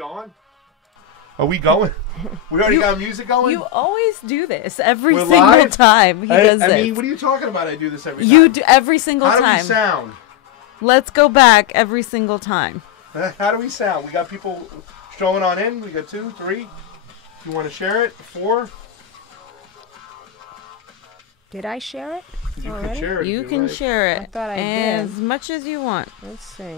we on? Are we going? We already got music going? You always do this every single time he does this. I mean, what are you talking about? I do this every time. You do every single time. How do we sound? Let's go back every single time. How do we sound? We got people strolling on in. We got 2, 3. You want to share it? 4? Did I share it? You can share it. You can share it. I thought I did. As much as you want. Let's see.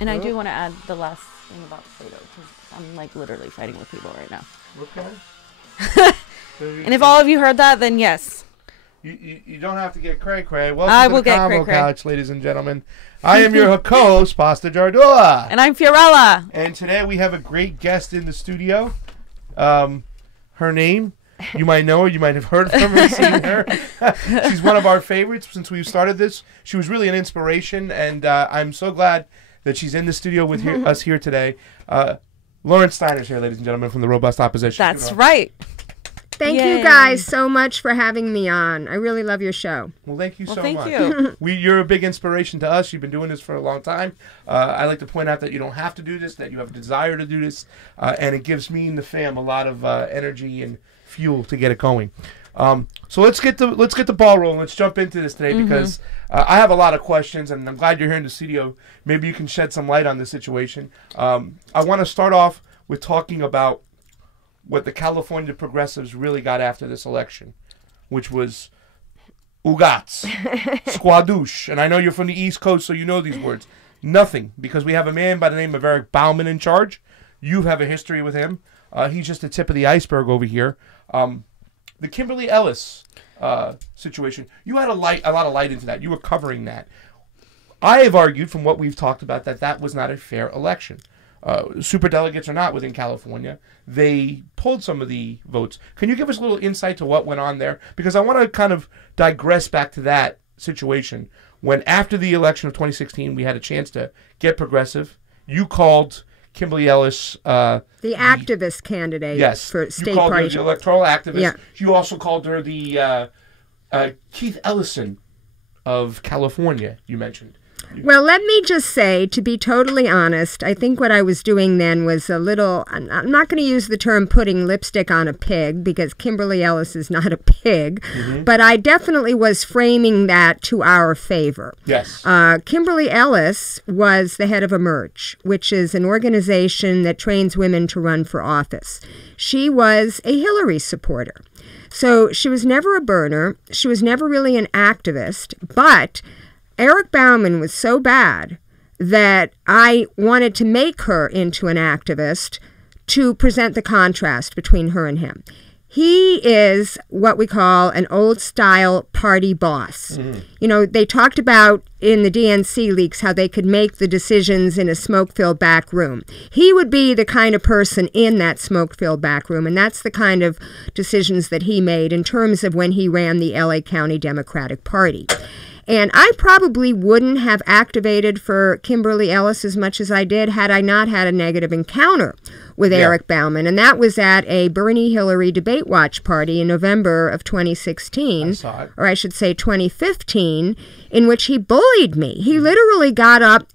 And I do want to add the last thing about Plato, because I'm like literally fighting with people right now. Okay. And if all of you heard that, then yes. You don't have to get cray-cray. Welcome I to will the get Convo cray-cray. Couch, ladies and gentlemen. I am your co-host, Pasta Jardula. And I'm Fiorella. And today we have a great guest in the studio. Her name, you might know her, you might have heard from her, seen her. She's one of our favorites since we started this. She was really an inspiration, and I'm so glad that she's in the studio with us here today. Lawrence Steiner's here, ladies and gentlemen, from the Robust Opposition. That's right. Thank you guys so much for having me on. I really love your show. Well, thank you so much. Thank you. You're a big inspiration to us. You've been doing this for a long time. I like to point out that you don't have to do this, that you have a desire to do this, and it gives me and the fam a lot of energy and fuel to get it going. So let's get the ball rolling. Let's jump into this today because I have a lot of questions, and I'm glad you're here in the studio. Maybe you can shed some light on the situation. I want to start off with talking about what the California progressives really got after this election, which was ugats, squadouche. And I know you're from the East Coast, so you know these words. Nothing, because we have a man by the name of Eric Bauman in charge. You have a history with him. He's just the tip of the iceberg over here. The Kimberly Ellis situation, you had a lot of light into that. You were covering that. I have argued from what we've talked about that was not a fair election. Superdelegates are not within California. They pulled some of the votes. Can you give us a little insight to what went on there? Because I want to kind of digress back to that situation when after the election of 2016, we had a chance to get progressive. You called Kimberly Ellis the activist candidate for state party. You called her the electoral activist. Yeah. You also called her the Keith Ellison of California, you mentioned. Well, let me just say, to be totally honest, I think what I was doing then was a little, I'm not going to use the term putting lipstick on a pig, because Kimberly Ellis is not a pig, but I definitely was framing that to our favor. Yes. Kimberly Ellis was the head of Emerge, which is an organization that trains women to run for office. She was a Hillary supporter. So she was never a burner. She was never really an activist, but Eric Bauman was so bad that I wanted to make her into an activist to present the contrast between her and him. He is what we call an old-style party boss. You know, they talked about in the DNC leaks how they could make the decisions in a smoke-filled back room. He would be the kind of person in that smoke-filled back room, and that's the kind of decisions that he made in terms of when he ran the LA County Democratic Party. And I probably wouldn't have activated for Kimberly Ellis as much as I did had I not had a negative encounter with Eric Bauman. And that was at a Bernie-Hillary debate watch party in November of 2016, or I should say 2015, in which he bullied me. He literally got up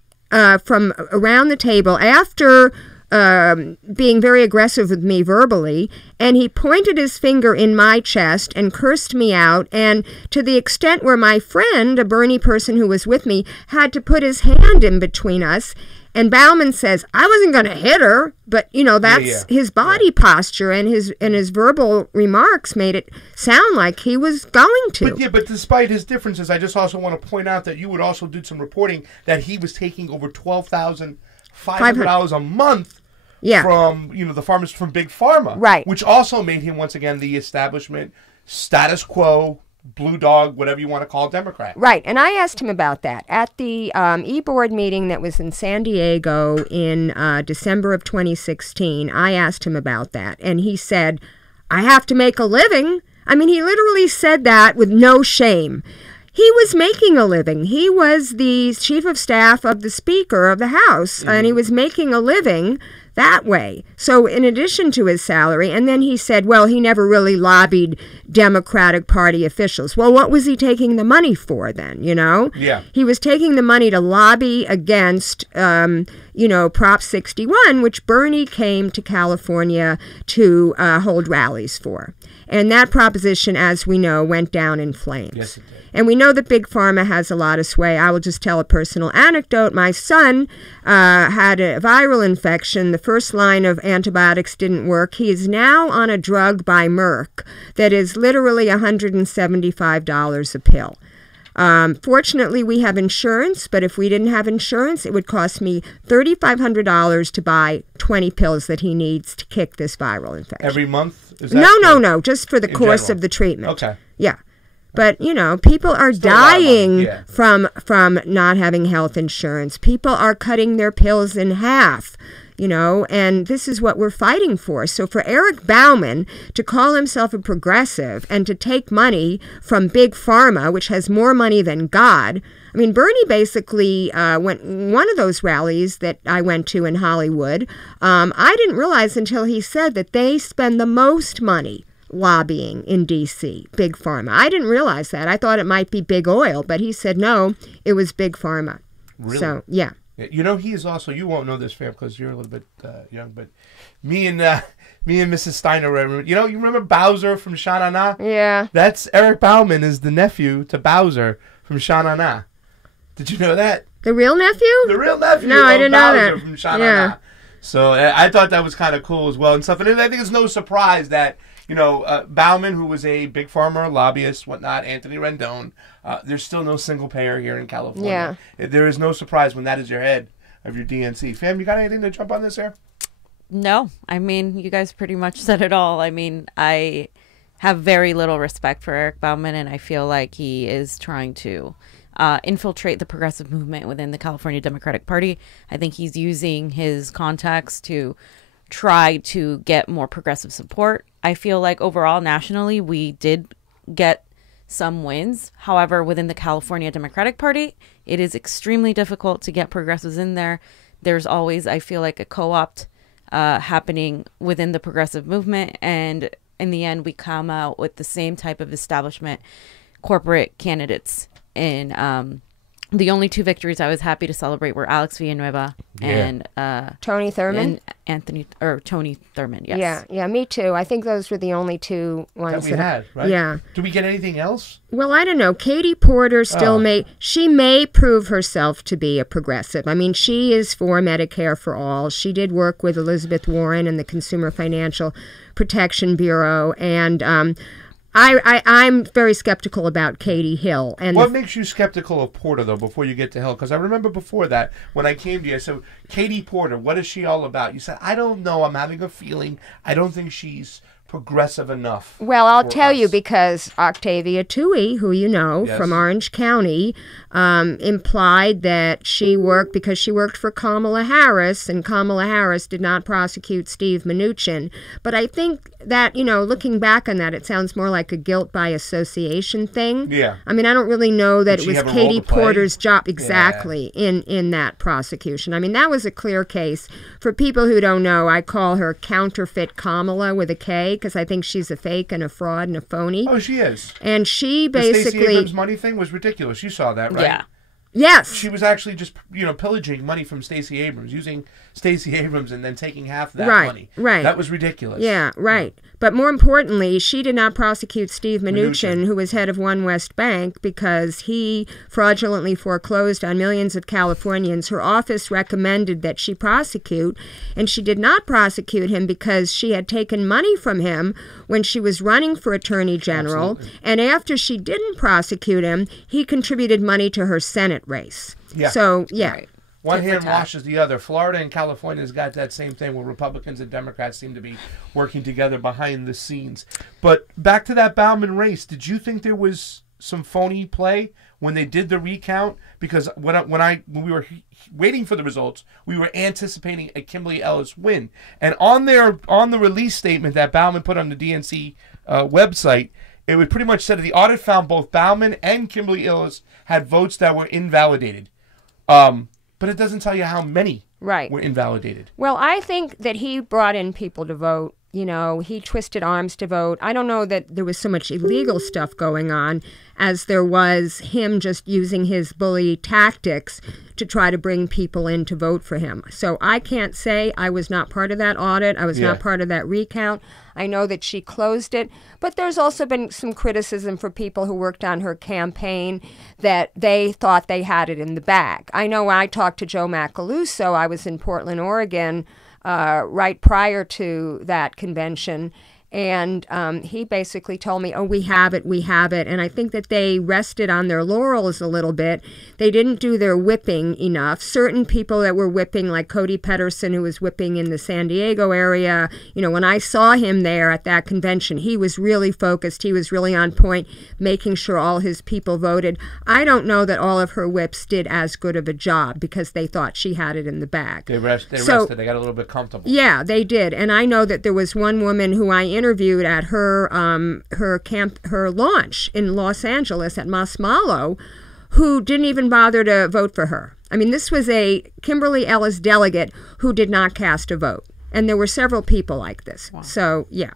from around the table after being very aggressive with me verbally, and he pointed his finger in my chest and cursed me out, and to the extent where my friend, a Bernie person who was with me, had to put his hand in between us. And Bauman says, I wasn't going to hit her, but, you know, that's his body posture, and his verbal remarks made it sound like he was going to. But despite his differences, I just also want to point out that you would also do some reporting that he was taking over $12,500 a month from, you know, the farmers from Big Pharma. Right. Which also made him, once again, the establishment, status quo, blue dog, whatever you want to call Democrat. Right. And I asked him about that. At the e-board meeting that was in San Diego in December of 2016, I asked him about that. And he said, I have to make a living. I mean, he literally said that with no shame. He was making a living. He was the chief of staff of the Speaker of the House, and he was making a living that way. So in addition to his salary, and then he said, well, he never really lobbied Democratic Party officials. Well, what was he taking the money for then, you know? Yeah. He was taking the money to lobby against, Prop 61, which Bernie came to California to hold rallies for. And that proposition, as we know, went down in flames. Yes, it did. And we know that Big Pharma has a lot of sway. I will just tell a personal anecdote. My son had a viral infection. The first line of antibiotics didn't work. He is now on a drug by Merck that is literally $175 a pill. Fortunately, we have insurance, but if we didn't have insurance, it would cost me $3,500 to buy 20 pills that he needs to kick this viral infection. Every month? Is No, just for the course general? of the treatment. Okay. Yeah. But, people are dying yeah. from not having health insurance. People are cutting their pills in half, and this is what we're fighting for. So for Eric Bauman to call himself a progressive and to take money from Big Pharma, which has more money than God. I mean, Bernie basically went one of those rallies that I went to in Hollywood. I didn't realize until he said that they spend the most money lobbying in D.C., Big Pharma. I didn't realize that. I thought it might be Big Oil, but he said no, it was Big Pharma. Really? So, yeah. He is also, you won't know this, fam, because you're a little bit young, but me and Mrs. Steiner, you remember Bowser from Sha Na Na? Yeah. That's Eric Bauman is the nephew to Bowser from Sha Na Na. Did you know that? The real nephew? The real nephew No, of I didn't know Bowser that. from Sha Na Na. So I thought that was kind of cool as well and stuff. And I think it's no surprise that, Bauman, who was a big farmer, lobbyist, whatnot, Anthony Rendon, there's still no single payer here in California. Yeah. There is no surprise when that is your head of your DNC. Fam, you got anything to jump on this here? No. I mean, you guys pretty much said it all. I mean, I have very little respect for Eric Bauman, and I feel like he is trying to infiltrate the progressive movement within the California Democratic Party. I think he's using his contacts to try to get more progressive support. I feel like overall, nationally, we did get some wins. However, within the California Democratic Party, it is extremely difficult to get progressives in there. There's always, I feel like, a co-opt happening within the progressive movement. And in the end, we come out with the same type of establishment corporate candidates. And the only two victories I was happy to celebrate were Alex Villanueva and Tony Thurman, and Tony Thurman. Yes. Yeah, me too. I think those were the only two ones that we had. Right? Yeah. Do we get anything else? Well, I don't know. Katie Porter still she may prove herself to be a progressive. I mean, she is for Medicare for all. She did work with Elizabeth Warren and the Consumer Financial Protection Bureau, and I'm very skeptical about Katie Hill. And what makes you skeptical of Porter, though, before you get to Hill? Because I remember before that, when I came to you, I said, Katie Porter, what is she all about? You said, I don't know. I'm having a feeling. I don't think she's progressive enough. Well, I'll tell you, because Octavia Tui, who you know from Orange County, implied that she worked for Kamala Harris, and Kamala Harris did not prosecute Steve Mnuchin. But I think that, looking back on that, it sounds more like a guilt by association thing. Yeah. I mean, I don't really know that it was Katie Porter's job exactly in that prosecution. I mean, that was a clear case. For people who don't know, I call her Counterfeit Kamala with a K, because I think she's a fake and a fraud and a phony. Oh, she is. And she basically... The Stacey Abrams money thing was ridiculous. You saw that, right? Yeah. Yes. She was actually just, pillaging money from Stacey Abrams, using Stacey Abrams and then taking half of that money. Right. That was ridiculous. Yeah, right. But more importantly, she did not prosecute Steve Mnuchin, who was head of One West Bank, because he fraudulently foreclosed on millions of Californians. Her office recommended that she prosecute, and she did not prosecute him because she had taken money from him when she was running for Attorney General. Absolutely. And after she didn't prosecute him, he contributed money to her Senate race. Yeah. So, yeah. Right. One hand washes the other. Florida and California has got that same thing where Republicans and Democrats seem to be working together behind the scenes. But back to that Bauman race, did you think there was some phony play when they did the recount? Because when we were waiting for the results, we were anticipating a Kimberly Ellis win. And on the release statement that Bauman put on the DNC website, it would pretty much said that the audit found both Bauman and Kimberly Ellis had votes that were invalidated. But it doesn't tell you how many Right. were invalidated. Well, I think that he brought in people to vote. You know, he twisted arms to vote. I don't know that there was so much illegal stuff going on as there was him just using his bully tactics to try to bring people in to vote for him. So I can't say I was not part of that audit. I was not part of that recount. I know that she closed it. But there's also been some criticism for people who worked on her campaign that they thought they had it in the bag. I know when I talked to Joe Macaluso, I was in Portland, Oregon, right prior to that convention, and he basically told me, oh, we have it. And I think that they rested on their laurels a little bit. They didn't do their whipping enough. Certain people that were whipping, like Cody Pedersen, who was whipping in the San Diego area, you know, when I saw him there at that convention, he was really focused. He was really on point, making sure all his people voted. I don't know that all of her whips did as good of a job because they thought she had it in the bag. They rested. They got a little bit comfortable. Yeah, they did. And I know that there was one woman who I interviewed at her launch in Los Angeles at Masmalo, who didn't even bother to vote for her. I mean, this was a Kimberly Ellis delegate who did not cast a vote, and there were several people like this. Wow. So yeah.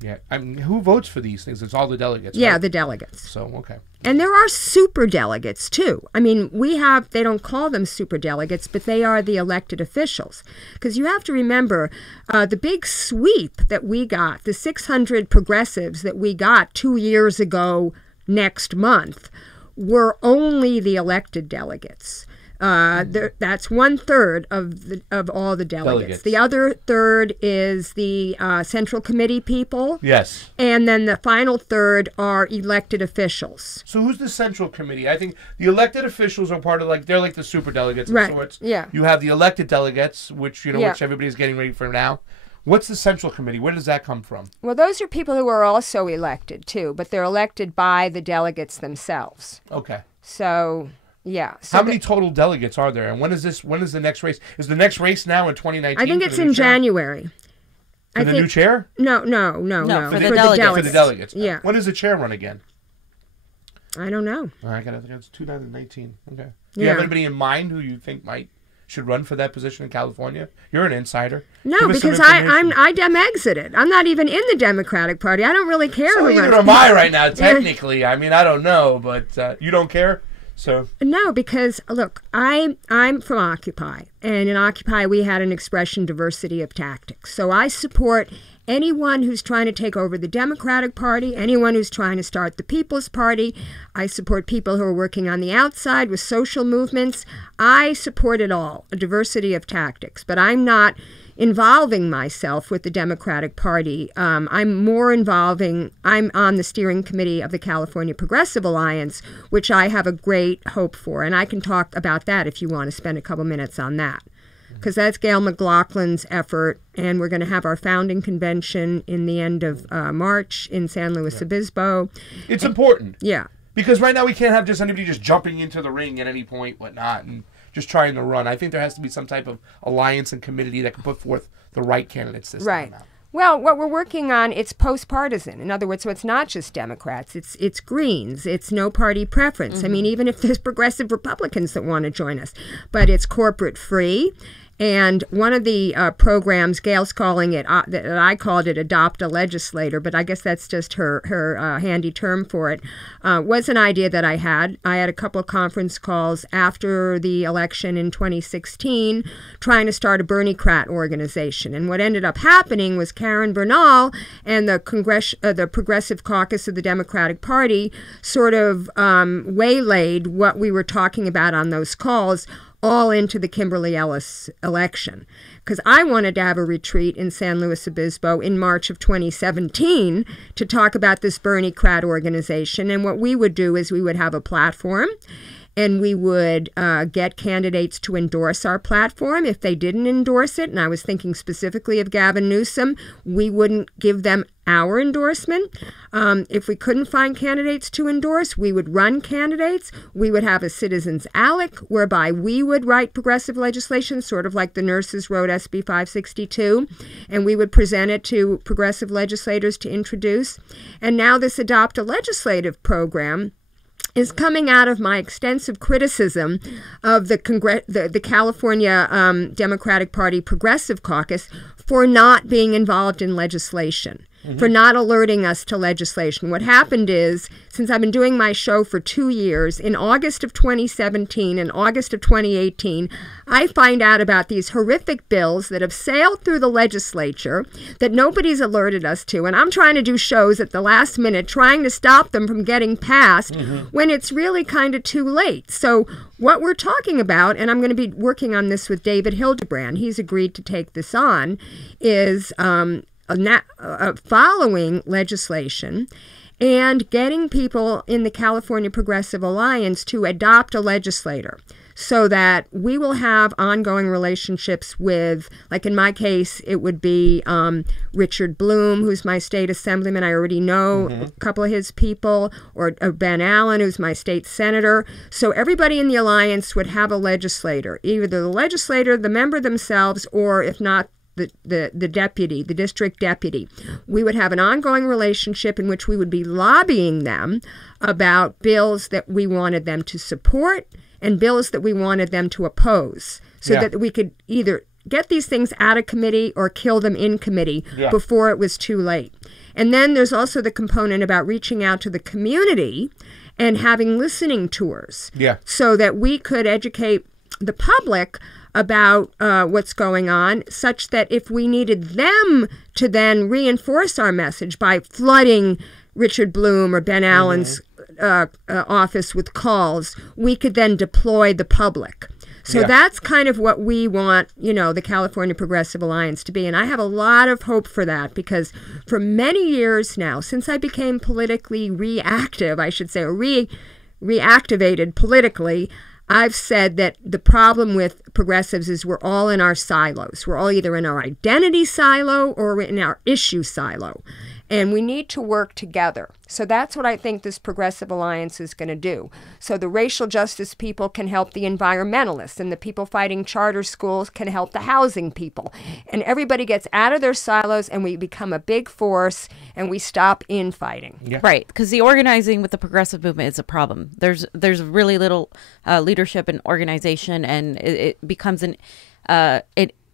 Yeah, I mean, who votes for these things? It's all the delegates. Yeah, right? the delegates. So okay. And there are super delegates, too. I mean, they don't call them super delegates, but they are the elected officials. Because you have to remember, the big sweep that we got, the 600 progressives that we got 2 years ago next month, were only the elected delegates. That's 1/3 of all the delegates. The other third is the Central Committee people. Yes. And then the final third are elected officials. So who's the Central Committee? I think the elected officials are part of they're like the super delegates of sorts. Yeah. You have the elected delegates, which which everybody's getting ready for now. What's the Central Committee? Where does that come from? Well, those are people who are also elected too, but they're elected by the delegates themselves. Okay. So. Yeah. So how many total delegates are there? And when is the next race? Is the next race now in 2019? I think it's in January. For the new chair? No. For the delegates. For the delegates. Yeah. When does the chair run again? I don't know. I think it's 2019. Okay. Do you have anybody in mind who you think should run for that position in California? You're an insider. No, because I dem exited. I'm not even in the Democratic Party. I don't really care who runs. Neither am I right now, technically. I mean, I don't know, but you don't care? So no, because look, I'm from Occupy, and in Occupy we had an expression diversity of tactics. So I support anyone who's trying to take over the Democratic Party, anyone who's trying to start the People's Party. I support people who are working on the outside with social movements. I support it all, a diversity of tactics. But I'm not involving myself with the Democratic Party. I'm on the steering committee of the California Progressive Alliance, which I have a great hope for. And I can talk about that if you want to spend a couple minutes on that. Because that's Gail McLaughlin's effort, and we're going to have our founding convention in the end of March in San Luis Obispo. It's important. Yeah. Because right now we can't have just anybody just jumping into the ring at any point, whatnot, and just trying to run. I think there has to be some type of alliance and committee that can put forth the right candidates this time out. Well, what we're working on, it's post-partisan. In other words, so it's not just Democrats. It's Greens. It's no party preference. Mm-hmm. I mean, even if there's progressive Republicans that want to join us. But it's corporate-free. And one of the programs, Gail's calling it, that I called it Adopt a Legislator, but I guess that's just her handy term for it, was an idea that I had. I had a couple of conference calls after the election in 2016 trying to start a Bernie-crat organization. And what ended up happening was Karen Bernal and the Progressive Caucus of the Democratic Party sort of waylaid what we were talking about on those calls all into the Kimberly Ellis election. Because I wanted to have a retreat in San Luis Obispo in March of 2017 to talk about this Bernie-crat organization. And what we would do is we would have a platform, and we would get candidates to endorse our platform. If they didn't endorse it, and I was thinking specifically of Gavin Newsom, we wouldn't give them our endorsement. If we couldn't find candidates to endorse, we would run candidates. We would have a citizens' ALEC, whereby we would write progressive legislation, sort of like the nurses wrote SB 562, and we would present it to progressive legislators to introduce. And now this Adopt a Legislative program is coming out of my extensive criticism of the California Democratic Party Progressive Caucus for not being involved in legislation, for not alerting us to legislation. What happened is, since I've been doing my show for 2 years, in August of 2017 and August of 2018, I find out about these horrific bills that have sailed through the legislature that nobody's alerted us to. And I'm trying to do shows at the last minute, trying to stop them from getting passed when it's really kind of too late. So what we're talking about, and I'm going to be working on this with David Hildebrand, he's agreed to take this on, is following legislation and getting people in the California Progressive Alliance to adopt a legislator so that we will have ongoing relationships with, like in my case, it would be Richard Bloom, who's my state assemblyman. I already know a couple of his people, or Ben Allen, who's my state senator. So everybody in the alliance would have a legislator, either the legislator, the member themselves, or if not, the deputy, the district deputy. We would have an ongoing relationship in which we would be lobbying them about bills that we wanted them to support and bills that we wanted them to oppose, so that we could either get these things out of committee or kill them in committee before it was too late. And then there's also the component about reaching out to the community and having listening tours so that we could educate the public about what's going on, such that if we needed them to then reinforce our message by flooding Richard Bloom or Ben Allen's office with calls, we could then deploy the public. So that's kind of what we want, the California Progressive Alliance to be. And I have a lot of hope for that, because for many years now, since I became politically reactive, I should say, or reactivated politically, I've said that the problem with progressives is we're all in our silos. We're all either in our identity silo or in our issue silo. And we need to work together. So that's what I think this Progressive Alliance is going to do. So the racial justice people can help the environmentalists, and the people fighting charter schools can help the housing people. And everybody gets out of their silos, and we become a big force, and we stop infighting. Right, because the organizing with the progressive movement is a problem. There's really little leadership and organization, and it becomes a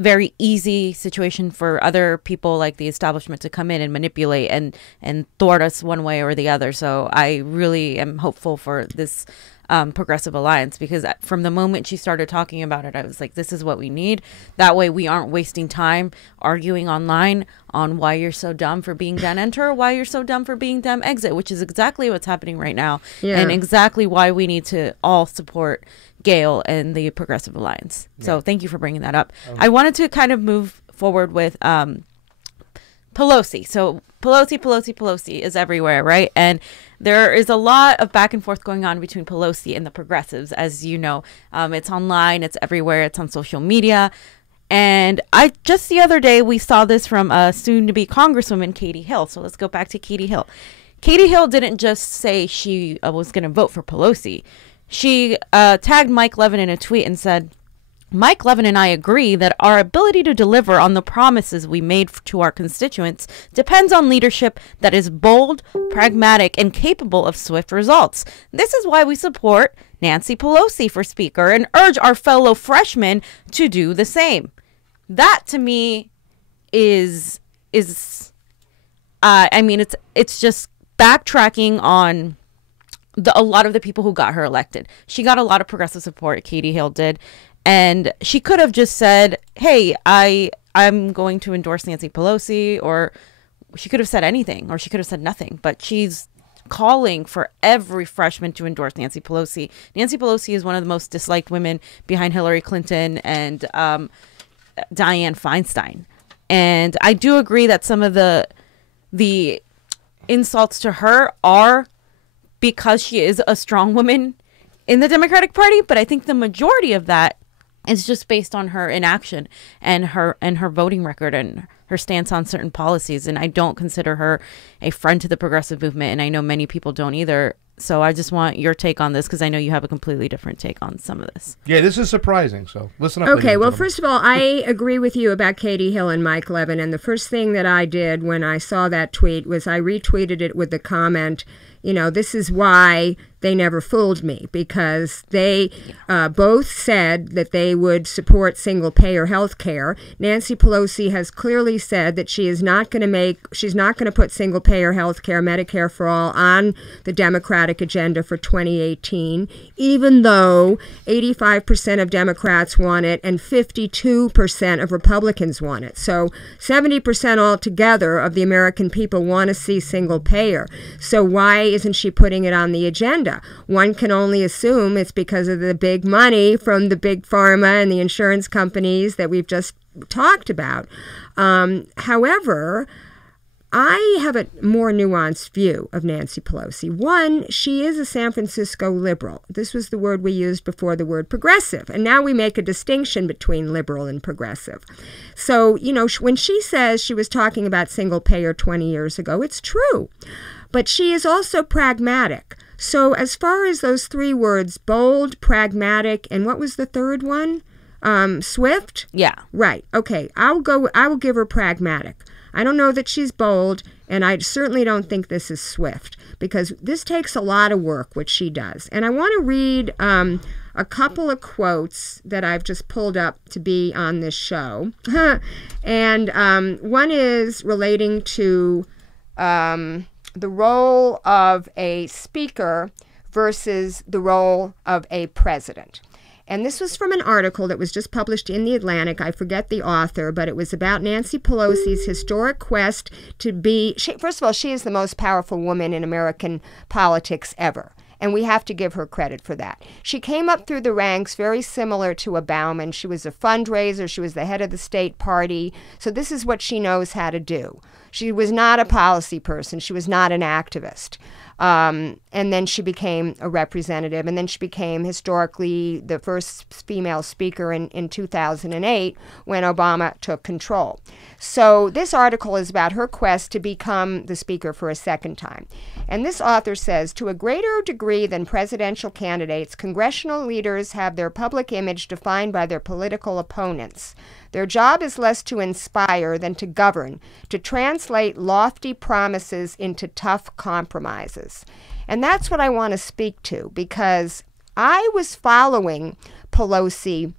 very easy situation for other people like the establishment to come in and manipulate and thwart us one way or the other. So I really am hopeful for this Progressive Alliance, because from the moment she started talking about it, I was like, this is what we need. That way we aren't wasting time arguing online on why you're so dumb for being Dem enter, or why you're so dumb for being Dem exit, which is exactly what's happening right now, and exactly why we need to all support Gail and the Progressive Alliance. So thank you for bringing that up. I wanted to kind of move forward with Pelosi. So Pelosi is everywhere, right? And there is a lot of back and forth going on between Pelosi and the progressives, as you know. It's online, it's everywhere, it's on social media. And just the other day, we saw this from a soon-to-be Congresswoman, Katie Hill. So let's go back to Katie Hill. Katie Hill didn't just say she was going to vote for Pelosi. She tagged Mike Levin in a tweet and said, Mike Levin and I agree that our ability to deliver on the promises we made to our constituents depends on leadership that is bold, pragmatic, and capable of swift results. This is why we support Nancy Pelosi for Speaker and urge our fellow freshmen to do the same. That to me is it's just backtracking on a lot of the people who got her elected. She got a lot of progressive support, Katie Hill did. And she could have just said, hey, I'm going to endorse Nancy Pelosi, or she could have said anything, or she could have said nothing. But she's calling for every freshman to endorse Nancy Pelosi. Nancy Pelosi is one of the most disliked women behind Hillary Clinton and Dianne Feinstein. And I do agree that some of the insults to her are because she is a strong woman in the Democratic Party, but I think the majority of that is just based on her inaction and her voting record and her stance on certain policies. And I don't consider her a friend to the progressive movement, and I know many people don't either. So I just want your take on this, because I know you have a completely different take on some of this. Yeah, this is surprising. So listen up. Okay, well, first of all, I agree with you about Katie Hill and Mike Levin. And the first thing that I did when I saw that tweet was I retweeted it with the comment, this is why they never fooled me, because they both said that they would support single-payer health care. Nancy Pelosi has clearly said that she's not going to put single-payer health care, Medicare for all, on the Democratic agenda for 2018, even though 85% of Democrats want it and 52% of Republicans want it. So 70% altogether of the American people want to see single-payer. So why isn't she putting it on the agenda? One can only assume it's because of the big money from the big pharma and the insurance companies that we've just talked about. However, I have a more nuanced view of Nancy Pelosi. One, she is a San Francisco liberal. This was the word we used before the word progressive. And now we make a distinction between liberal and progressive. So, when she says she was talking about single payer 20 years ago, it's true. But she is also pragmatic. So as far as those three words, bold, pragmatic, and what was the third one? Swift? Yeah. Right. Okay. I will give her pragmatic. I don't know that she's bold, and I certainly don't think this is swift, because this takes a lot of work, which she does. And I want to read a couple of quotes that I've just pulled up to be on this show. And one is relating to the role of a speaker versus the role of a president. And this was from an article that was just published in The Atlantic. I forget the author, but it was about Nancy Pelosi's historic quest to be... First of all, she is the most powerful woman in American politics ever. And we have to give her credit for that. She came up through the ranks very similar to a Bauman. She was a fundraiser. She was the head of the state party. So this is what she knows how to do. She was not a policy person. She was not an activist. And then she became a representative, and then she became historically the first female speaker in 2008 when Obama took control. So this article is about her quest to become the speaker for a second time. And this author says, to a greater degree than presidential candidates, congressional leaders have their public image defined by their political opponents. Their job is less to inspire than to govern, to translate lofty promises into tough compromises. And that's what I want to speak to, because I was following Pelosi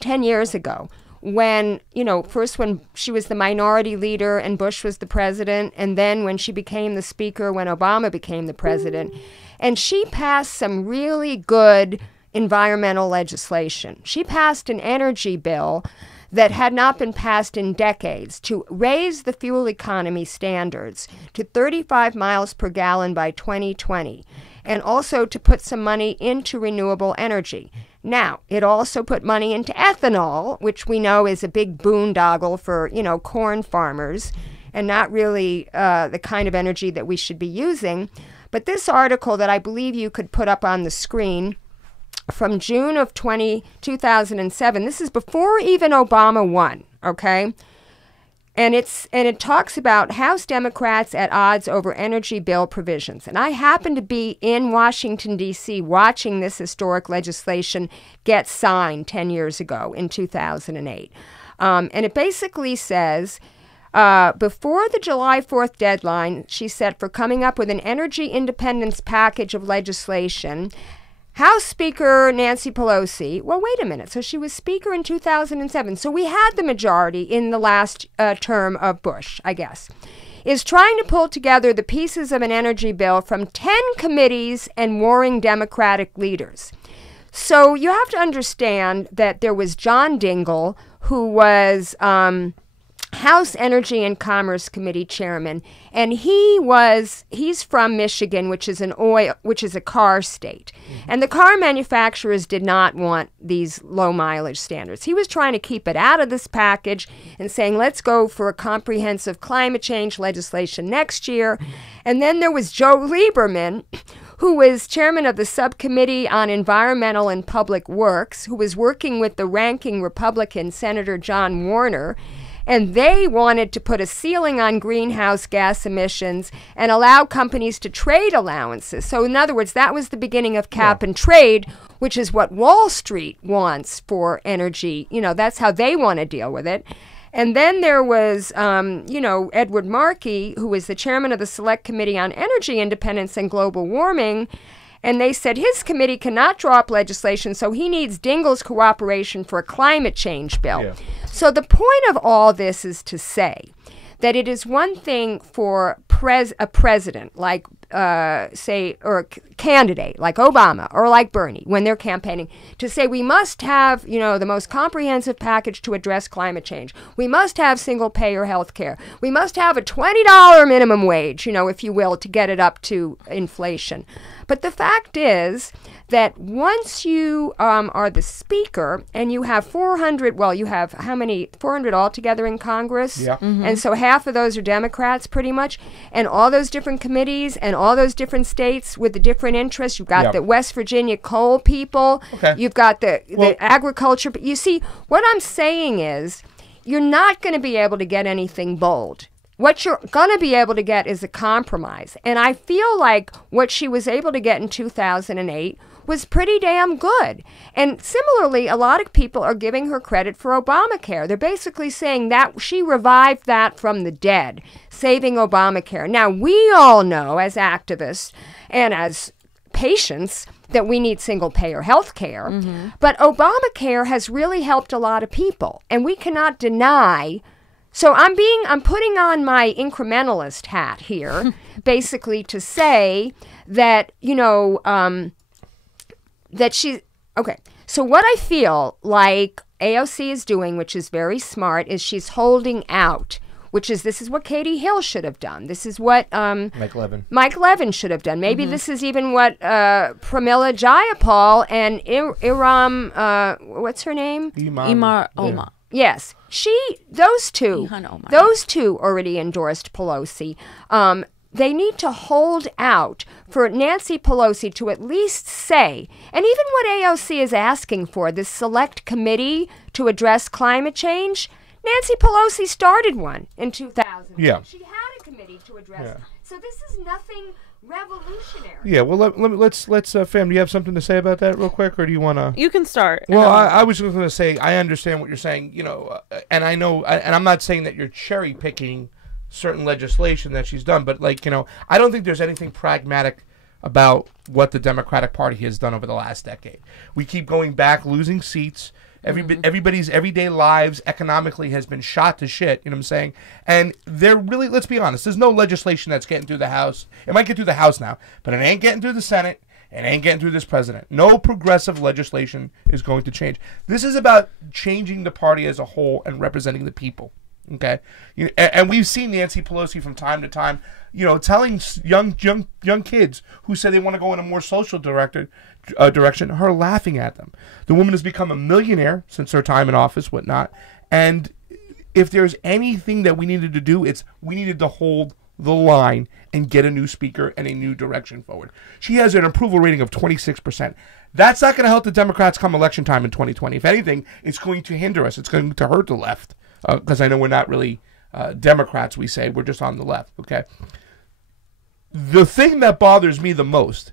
10 years ago when, first when she was the minority leader and Bush was the president, and then when she became the speaker when Obama became the president. And she passed some really good environmental legislation. She passed an energy bill that had not been passed in decades to raise the fuel economy standards to 35 miles per gallon by 2020, and also to put some money into renewable energy. Now, it also put money into ethanol, which we know is a big boondoggle for, corn farmers, and not really the kind of energy that we should be using. But this article that I believe you could put up on the screen from June of 2007. This is before even Obama won, okay? And it talks about House Democrats at odds over energy bill provisions. And I happened to be in Washington, D.C., watching this historic legislation get signed 10 years ago in 2008. And it basically says, before the July 4th deadline, she said, for coming up with an energy independence package of legislation, House Speaker Nancy Pelosi, well, wait a minute. So she was Speaker in 2007. So we had the majority in the last term of Bush, I guess, is trying to pull together the pieces of an energy bill from 10 committees and warring Democratic leaders. So you have to understand that there was John Dingell, who was House Energy and Commerce Committee chairman, and he's from Michigan, which is a car state. And the car manufacturers did not want these low mileage standards. He was trying to keep it out of this package and saying, let's go for a comprehensive climate change legislation next year. And then there was Joe Lieberman, who was chairman of the Subcommittee on Environmental and Public Works, who was working with the ranking Republican, Senator John Warner. And they wanted to put a ceiling on greenhouse gas emissions and allow companies to trade allowances. So in other words, that was the beginning of cap and trade, which is what Wall Street wants for energy. That's how they want to deal with it. And then there was, Edward Markey, who was the chairman of the Select Committee on Energy Independence and Global Warming. and they said his committee cannot draw up legislation, so he needs Dingell's cooperation for a climate change bill. Yeah. So the point of all this is to say that it is one thing for a president like, say, or a candidate like Obama or like Bernie when they're campaigning to say we must have, you know, the most comprehensive package to address climate change. We must have single-payer health care. We must have a $20 minimum wage, you know, if you will, to get it up to inflation. But the fact is that once you are the speaker and you have 400, well, you have how many? 400 altogether in Congress? Yeah. And so half of those are Democrats pretty much. And all those different committees and all those different states with the different interests. You've got the West Virginia coal people. Okay. You've got the agriculture. But you see, what I'm saying is you're not going to be able to get anything bold. What you're going to be able to get is a compromise. And I feel like what she was able to get in 2008 was pretty damn good. And similarly, a lot of people are giving her credit for Obamacare. They're basically saying that she revived that from the dead, saving Obamacare. Now, we all know as activists and as patients that we need single-payer health care. But Obamacare has really helped a lot of people. And we cannot deny. So I'm putting on my incrementalist hat here, basically to say that, you know, that she's, okay. So what I feel like AOC is doing, which is very smart, is she's holding out, this is what Katie Hill should have done. This is what Mike Levin should have done. Maybe this is even what Pramila Jayapal and Iram, what's her name? Imar Oma. Yes, those two already endorsed Pelosi. They need to hold out for Nancy Pelosi to at least say, and even what AOC is asking for, this select committee to address climate change, Nancy Pelosi started one in 2000. Yeah. She had a committee to address. So this is nothing revolutionary. Yeah, well, let's Fam, do you have something to say about that real quick, or do you want to? You can start. Well, I was just going to say, I understand what you're saying, you know, and I know, and I'm not saying that you're cherry picking certain legislation that she's done, but like, you know, I don't think there's anything pragmatic about what the Democratic Party has done over the last decade. We keep going back, losing seats. Everybody's everyday lives economically has been shot to shit, you know what I'm saying? And they're really, let's be honest, there's no legislation that's getting through the House. It might get through the House now, but it ain't getting through the Senate. It ain't getting through this president. No progressive legislation is going to change. This is about changing the party as a whole and representing the people. Okay, and we've seen Nancy Pelosi from time to time, you know, telling young kids who say they want to go in a more social direction, her laughing at them. The woman has become a millionaire since her time in office, whatnot. And if there's anything that we needed to do, we needed to hold the line and get a new speaker and a new direction forward. She has an approval rating of 26%. That's not going to help the Democrats come election time in 2020. If anything, it's going to hinder us. It's going to hurt the left. Because I know we're not really Democrats, we say. We're just on the left, okay? The thing that bothers me the most,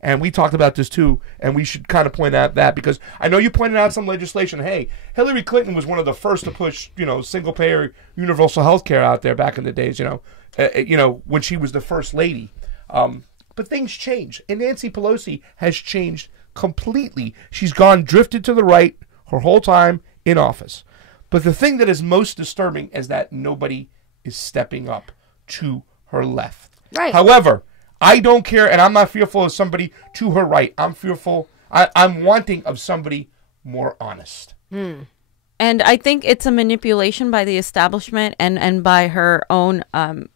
and we talked about this too, and we should kind of point out that, because I know you pointed out some legislation. Hey, Hillary Clinton was one of the first to push, you know, single-payer universal health care out there back in the days, you know, when she was the first lady. But things change, and Nancy Pelosi has changed completely. She's drifted to the right her whole time in office. But the thing that is most disturbing is that nobody is stepping up to her left. Right. However, I don't care, and I'm not fearful of somebody to her right. I'm wanting of somebody more honest. And I think it's a manipulation by the establishment and by her own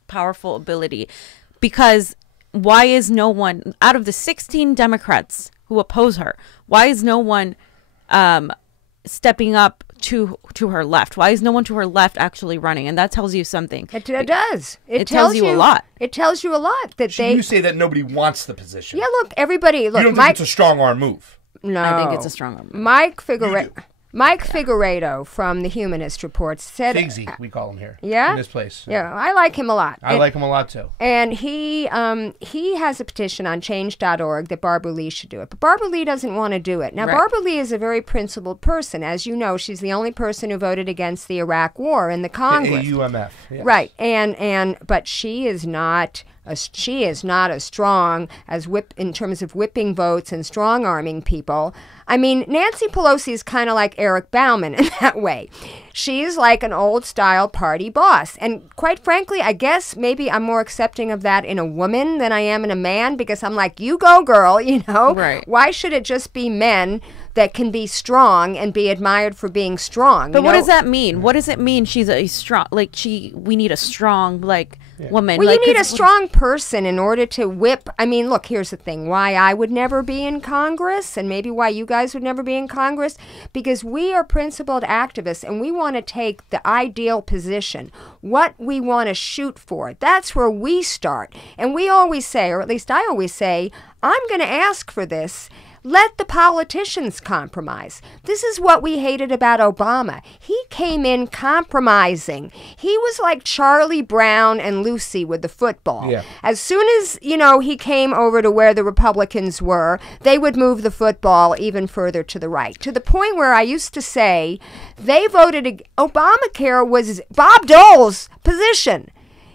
powerful ability. Because why is no one, out of the 16 Democrats who oppose her, why is no one stepping up to her left? Why is no one to her left actually running? And that tells you something. It does. It tells you a lot. It tells you a lot that You say that nobody wants the position. Yeah, look, everybody. Look, you don't think it's a strong arm move? No, I think it's a strong arm move. Mike Figueredo from the Humanist Report said... Figsy, we call him here. Yeah? In this place. Yeah, I like him a lot. I like him a lot, too. And he has a petition on change.org that Barbara Lee should do it. But Barbara Lee doesn't want to do it. Now, Barbara Lee is a very principled person. As you know, she's the only person who voted against the Iraq War in the Congress. The AUMF. Yes. Right. But she is not she is not as strong as in terms of whipping votes and strong-arming people. I mean, Nancy Pelosi is kind of like Eric Bauman in that way. She's like an old-style party boss. And quite frankly, I guess maybe I'm more accepting of that in a woman than I am in a man, because I'm like, you go, girl, you know? Right. Why should it just be men that can be strong and be admired for being strong? But what does that mean? What does it mean she's a strong, like, we need a strong, like, woman? Well, like, you need a strong person in order to whip. I mean, look, here's the thing. Why I would never be in Congress, and maybe why you guys would never be in Congress, because we are principled activists, and we want to take the ideal position, what we want to shoot for. That's where we start. And we always say, or at least I always say, I'm going to ask for this. Let the politicians compromise. This is what we hated about Obama. He came in compromising. He was like Charlie Brown and Lucy with the football. Yeah. As soon as, he came over to where the Republicans were, they would move the football even further to the right. To the point where I used to say they voted, Obamacare was Bob Dole's position.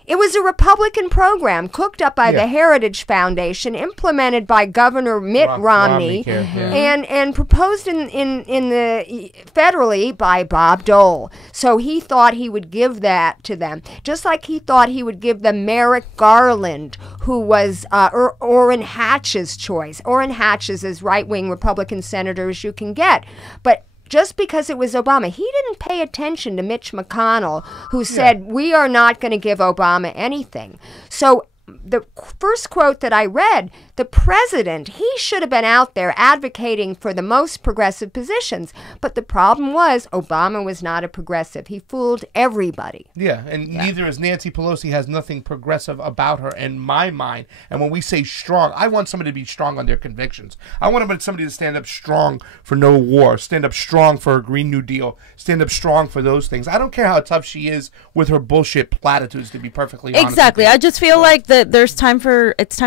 It was a Republican program cooked up by the Heritage Foundation, implemented by Governor Mitt Romney, and proposed in the federally by Bob Dole. So he thought he would give that to them, just like he thought he would give them Merrick Garland, who was Orrin Hatch's choice. Orrin Hatch is as right-wing Republican senator as you can get, but just because it was Obama. He didn't pay attention to Mitch McConnell, who said, we are not going to give Obama anything. So the first quote that I read, the president, he should have been out there advocating for the most progressive positions. But the problem was Obama was not a progressive. He fooled everybody. Yeah, and neither is Nancy Pelosi. Has nothing progressive about her in my mind. And when we say strong, I want somebody to be strong on their convictions. I want somebody to stand up strong for no war, stand up strong for a Green New Deal, stand up strong for those things. I don't care how tough she is with her bullshit platitudes, to be perfectly honest. Exactly. I just feel like it's time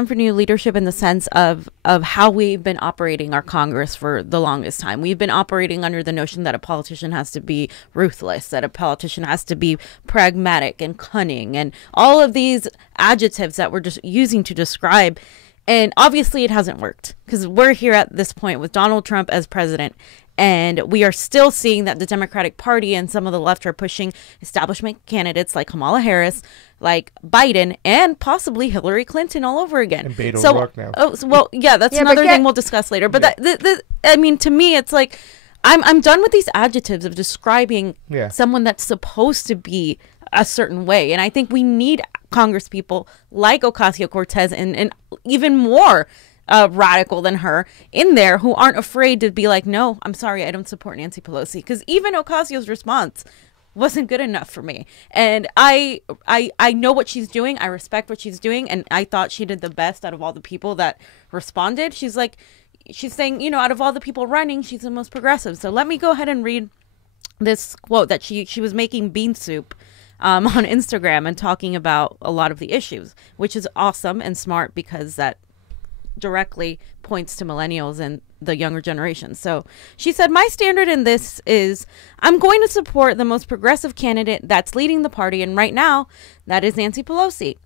for new leadership in the sense of how we've been operating our Congress for the longest time. We've been operating under the notion that a politician has to be ruthless, that a politician has to be pragmatic and cunning, and all of these adjectives that we're just using to describe. And obviously it hasn't worked, because we're here at this point with Donald Trump as president. And we are still seeing that the Democratic Party and some of the left are pushing establishment candidates like Kamala Harris, like Biden, and possibly Hillary Clinton all over again. And Beto O'Rourke now. That's another thing we'll discuss later. But to me, it's like I'm done with these adjectives of describing someone that's supposed to be a certain way. And I think we need Congress people like Ocasio-Cortez and even more radical than her in there, who aren't afraid to be like, no, I'm sorry, I don't support Nancy Pelosi. Because even Ocasio's response wasn't good enough for me. And I know what she's doing. I respect what she's doing. And I thought she did the best out of all the people that responded. She's saying, out of all the people running, she's the most progressive. So let me go ahead and read this quote that she was making bean soup on Instagram and talking about a lot of the issues, which is awesome and smart, because that directly points to millennials and the younger generation. So she said, my standard in this is I'm going to support the most progressive candidate that's leading the party, and right now that is Nancy Pelosi.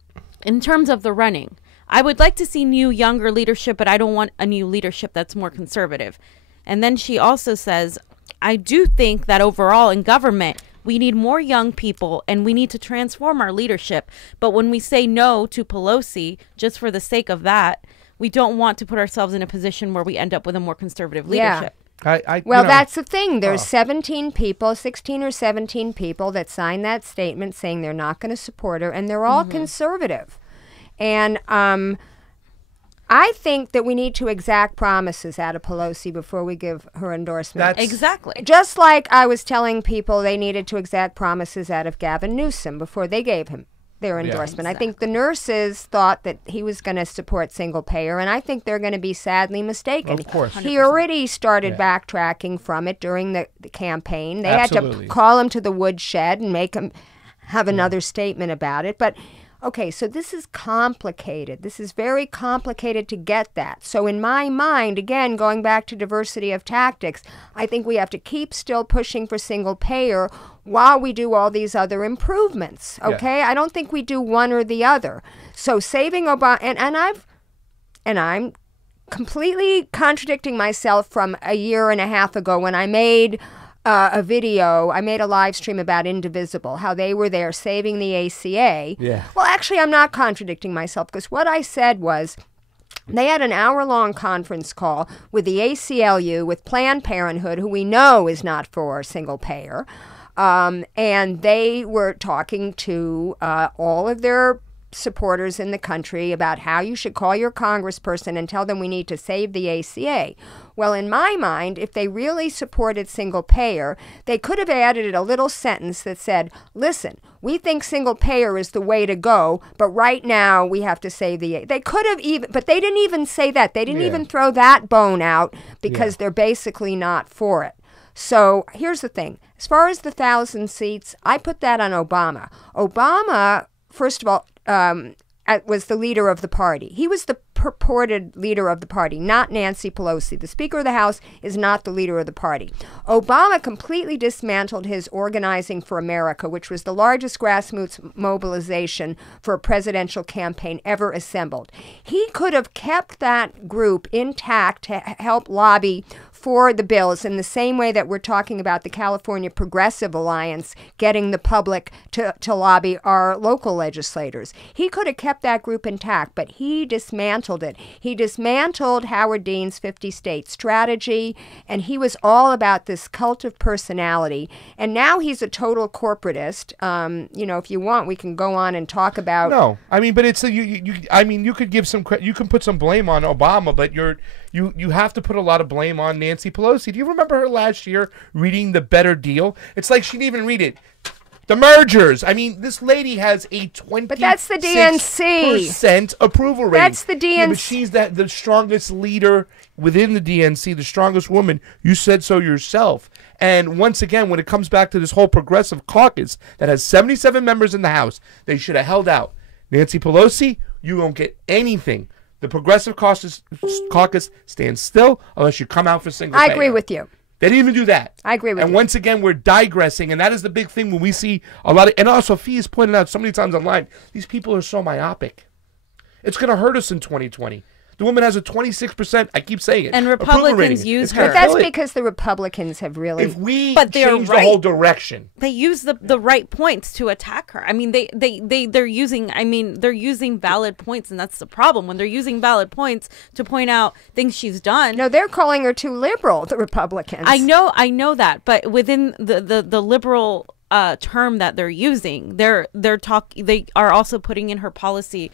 In terms of the running, I would like to see new younger leadership, but I don't want a new leadership that's more conservative. And then she also says, I do think that overall in government we need more young people and we need to transform our leadership, but when we say no to Pelosi just for the sake of that, we don't want to put ourselves in a position where we end up with a more conservative leadership. That's the thing. There's 16 or 17 people that signed that statement saying they're not going to support her, and they're all conservative. And I think that we need to exact promises out of Pelosi before we give her endorsement. Exactly. Just like I was telling people they needed to exact promises out of Gavin Newsom before they gave him their endorsement. Exactly. I think the nurses thought that he was going to support single payer, and I think they're going to be sadly mistaken. Of course. 100%. He already started backtracking from it during the campaign. They had to call him to the woodshed and make him have another statement about it. But Okay, so this is complicated. This is very complicated to get that. So in my mind, again, going back to diversity of tactics, I think we have to keep still pushing for single payer while we do all these other improvements. Okay? Yeah. I don't think we do one or the other. So saving Obama, and I'm completely contradicting myself from a year and a half ago when I made a video. I made a live stream about Indivisible, how they were there saving the ACA. Yeah. Well, actually, I'm not contradicting myself, because what I said was they had an hour-long conference call with the ACLU, with Planned Parenthood, who we know is not for single payer, and they were talking to all of their supporters in the country about how you should call your congressperson and tell them we need to save the ACA. Well, in my mind, if they really supported single payer, they could have added a little sentence that said, listen, we think single payer is the way to go, but right now we have to save the... They could have even... But they didn't even say that. They didn't even throw that bone out, because they're basically not for it. So here's the thing. As far as the 1,000 seats, I put that on Obama. Obama, first of all, was the leader of the party. He was the purported leader of the party, not Nancy Pelosi. The Speaker of the House is not the leader of the party. Obama completely dismantled his Organizing for America, which was the largest grassroots mobilization for a presidential campaign ever assembled. He could have kept that group intact to help lobby for the bills in the same way that we're talking about the California Progressive Alliance getting the public to lobby our local legislators. He could have kept that group intact, but he dismantled it. He dismantled Howard Dean's 50-state strategy, and he was all about this cult of personality. And now he's a total corporatist. You know, if you want, we can go on and talk about... No, I mean, but it's I mean, you could give some you can put some blame on Obama, but you have to put a lot of blame on Nancy Pelosi. Do you remember her last year reading the Better Deal? It's like she didn't even read it. The mergers. I mean, this lady has a 20%. But that's the DNC. Approval rating. That's the DNC. Yeah, but she's the strongest leader within the DNC, the strongest woman. You said so yourself. And once again, when it comes back to this whole progressive caucus that has 77 members in the House, they should have held out. Nancy Pelosi, you won't get anything. The progressive caucus stands still unless you come out for single payer. I agree with you. They didn't even do that. I agree with you. And once again, we're digressing, and that is the big thing when we see a lot of... And also, Fee has pointed out so many times online, these people are so myopic. It's going to hurt us in 2020. The woman has a 26%, I keep saying it. And Republicans use her. But that's because the Republicans have really... If we change the whole direction... They use the right points to attack her. I mean, they're using valid points, and that's the problem. When they're using valid points to point out things she's done... No, they're calling her too liberal, the Republicans. I know that, but within the liberal term that they're using, they are also putting in her policy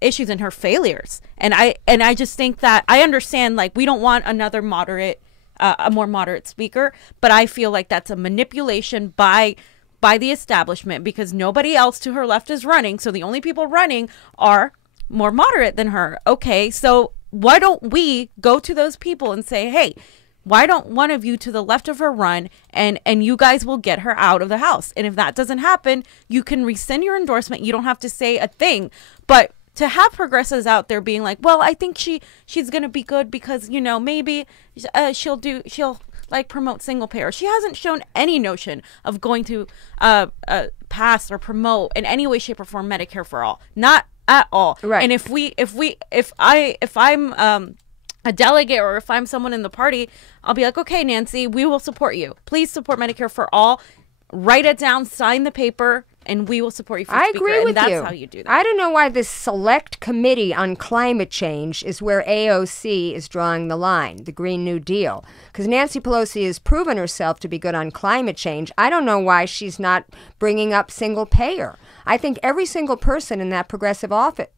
issues and her failures, and I just think that I understand, like, we don't want another a more moderate speaker, but I feel like that's a manipulation by the establishment, because nobody else to her left is running, so the only people running are more moderate than her. Okay, so why don't we go to those people and say, hey, why don't one of you to the left of her run, and you guys will get her out of the House? And if that doesn't happen, you can rescind your endorsement. You don't have to say a thing. But to have progressives out there being like, well, I think she's going to be good because, you know, maybe she'll like promote single payer. She hasn't shown any notion of going to pass or promote in any way, shape, or form Medicare for all. Not at all. Right. And if I'm a delegate, or if I'm someone in the party, I'll be like, okay, Nancy, we will support you. Please support Medicare for all. Write it down, sign the paper, and we will support you for I speaker. agree with and that's you. How you do that. I don't know why this select committee on climate change is where AOC is drawing the line, the Green New Deal. Because Nancy Pelosi has proven herself to be good on climate change. I don't know why she's not bringing up single payer. I think every single person in that progressive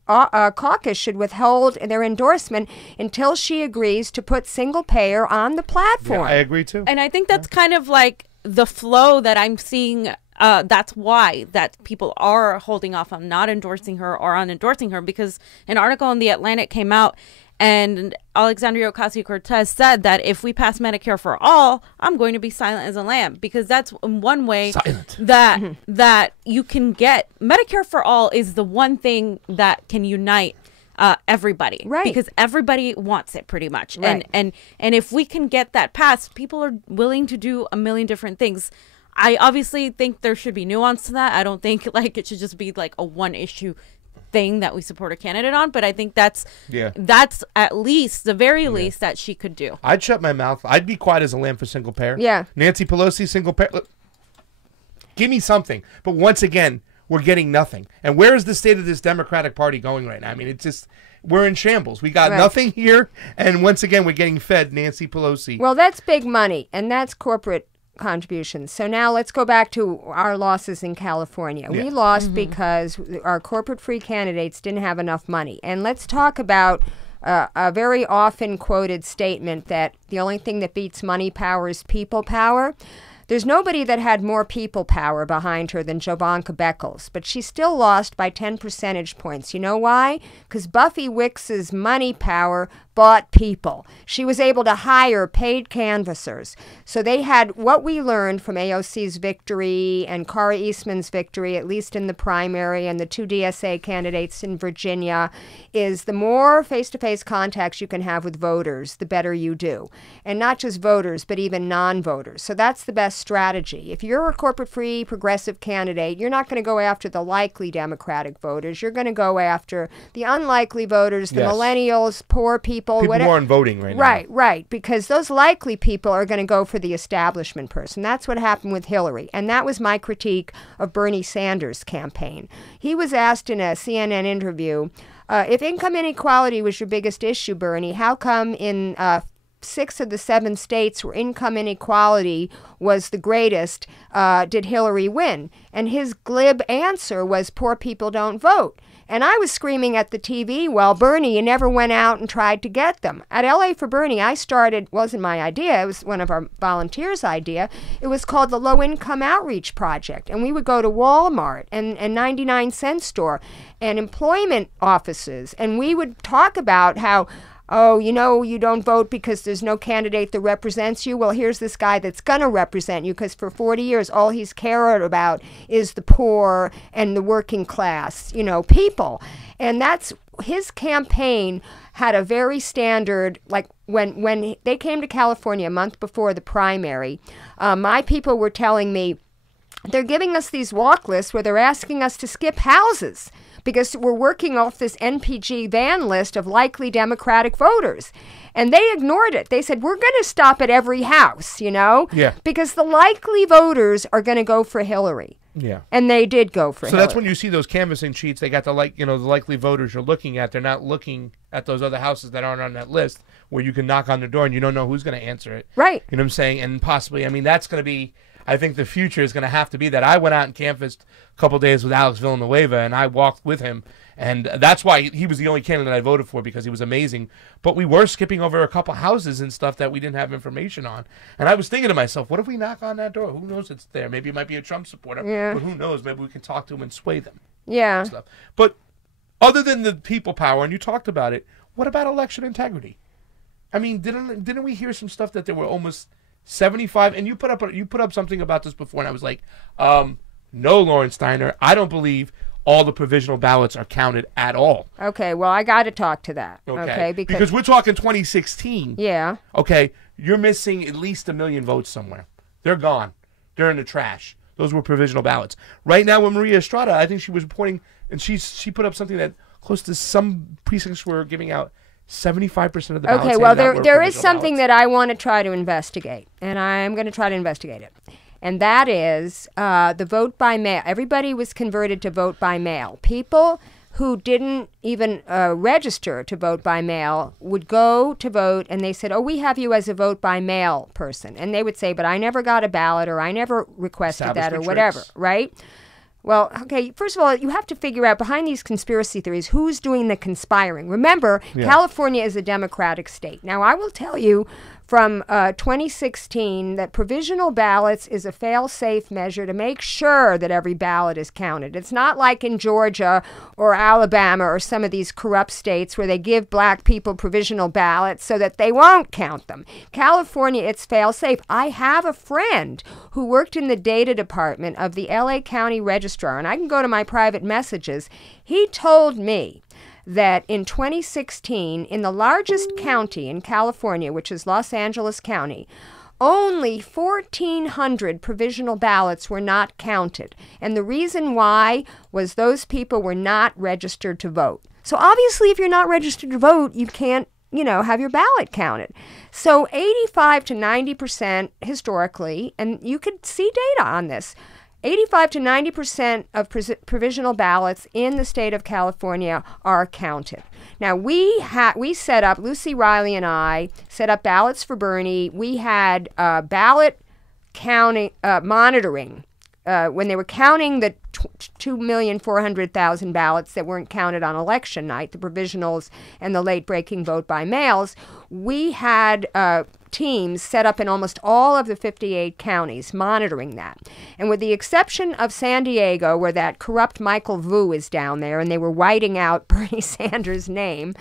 caucus should withhold their endorsement until she agrees to put single payer on the platform. Yeah, I agree too. And I think that's kind of like the flow that I'm seeing. That's why that people are holding off on not endorsing her or on endorsing her, because an article in The Atlantic came out And Alexandria Ocasio-Cortez said that if we pass Medicare for all, I'm going to be silent as a lamb, because that's one way that you can get Medicare for all is the one thing that can unite everybody, right? Because everybody wants it pretty much, right. and if we can get that passed, people are willing to do a million different things. I obviously think there should be nuance to that. I don't think like it should just be like a one issue thing that we support a candidate on, but I think that's at least the very least that she could do. I'd shut my mouth. I'd be quiet as a lamb for single payer. Yeah. Nancy Pelosi, single payer. Look, give me something. But once again, we're getting nothing. And where is the state of this Democratic Party going right now? I mean, it's just, we're in shambles. We got nothing here. And once again, we're getting fed Nancy Pelosi. Well, that's big money, and that's corporate contributions. So now let's go back to our losses in California. We lost because our corporate-free candidates didn't have enough money. And let's talk about a very often quoted statement that the only thing that beats money power is people power. There's nobody that had more people power behind her than Jovanka Beckles, but she still lost by 10 percentage points. You know why? Because Buffy Wicks's money power bought people. She was able to hire paid canvassers. So they had what we learned from AOC's victory and Cara Eastman's victory, at least in the primary, and the 2 DSA candidates in Virginia, is the more face-to-face contacts you can have with voters, the better you do. And not just voters, but even non-voters. So that's the best strategy. If you're a corporate-free progressive candidate, you're not going to go after the likely Democratic voters. You're going to go after the unlikely voters, the millennials, poor people. People who aren't voting right now. Right, because those likely people are going to go for the establishment person. That's what happened with Hillary. And that was my critique of Bernie Sanders' campaign. He was asked in a CNN interview, if income inequality was your biggest issue, Bernie, how come in 6 of the 7 states where income inequality was the greatest, did Hillary win? And his glib answer was, poor people don't vote. And I was screaming at the TV, well, Bernie, you never went out and tried to get them. At LA for Bernie, I started, wasn't my idea, it was one of our volunteers' idea. It was called the Low Income Outreach Project. And we would go to Walmart and 99-cent store and employment offices. And we would talk about how, oh, you know, you don't vote because there's no candidate that represents you. Well, here's this guy that's going to represent you, because for 40 years, all he's cared about is the poor and the working class, you know, people. And that's, his campaign had a very standard, like when they came to California a month before the primary, my people were telling me, they're giving us these walk lists where they're asking us to skip houses, because we're working off this NPG van list of likely Democratic voters. And they ignored it. They said, we're going to stop at every house, you know? Yeah. Because the likely voters are going to go for Hillary. Yeah. And they did go for Hillary. So that's when you see those canvassing sheets, they got the the likely voters you're looking at. They're not looking at those other houses that aren't on that list where you can knock on the door and you don't know who's going to answer it. Right. You know what I'm saying? And possibly, I mean, that's going to be, I think the future is going to have to be that. I went out and canvassed a couple of days with Alex Villanueva, and I walked with him. And that's why he was the only candidate I voted for, because he was amazing. But we were skipping over a couple houses and stuff that we didn't have information on. And I was thinking to myself, what if we knock on that door? Who knows it's there? Maybe it might be a Trump supporter. Yeah. But who knows? Maybe we can talk to them and sway them. Yeah. Stuff. But other than the people power, and you talked about it, what about election integrity? I mean, didn't we hear some stuff that there were almost 75? And you put up something about this before, and I was like, no, Lawrence Steiner, I don't believe all the provisional ballots are counted at all. Okay, well, I got to talk to that. Okay, because we're talking 2016. Yeah. Okay, you're missing at least 1 million votes somewhere. They're gone. They're in the trash. Those were provisional ballots. Right now with Maria Estrada, I think she was reporting, and she put up something that close to some precincts were giving out 75% of the ballots. Okay, well, there is something that I want to try to investigate, and I'm going to try to investigate it. And that is the vote by mail. Everybody was converted to vote by mail. People who didn't even register to vote by mail would go to vote, and they said, oh, we have you as a vote by mail person. And they would say, but I never got a ballot, or I never requested that, or whatever, right? Well, okay, first of all, you have to figure out behind these conspiracy theories who's doing the conspiring. Remember, California is a Democratic state. Now, I will tell you from 2016 that provisional ballots is a fail-safe measure to make sure that every ballot is counted. It's not like in Georgia or Alabama or some of these corrupt states where they give black people provisional ballots so that they won't count them. California, it's fail-safe. I have a friend who worked in the data department of the LA County Registrar, and I can go to my private messages. He told me that in 2016, in the largest county in California, which is Los Angeles County, only 1,400 provisional ballots were not counted. And the reason why was those people were not registered to vote. So obviously, if you're not registered to vote, you can't, have your ballot counted. So 85 to 90% historically, and you could see data on this, 85 to 90% of provisional ballots in the state of California are counted. Now, we set up, Lucy Riley and I set up ballots for Bernie. We had ballot counting, monitoring. When they were counting the 2,400,000 ballots that weren't counted on election night, the provisionals and the late-breaking vote by mails, we had teams set up in almost all of the 58 counties monitoring that. And with the exception of San Diego, where that corrupt Michael Vu is down there, and they were whiting out Bernie Sanders' name,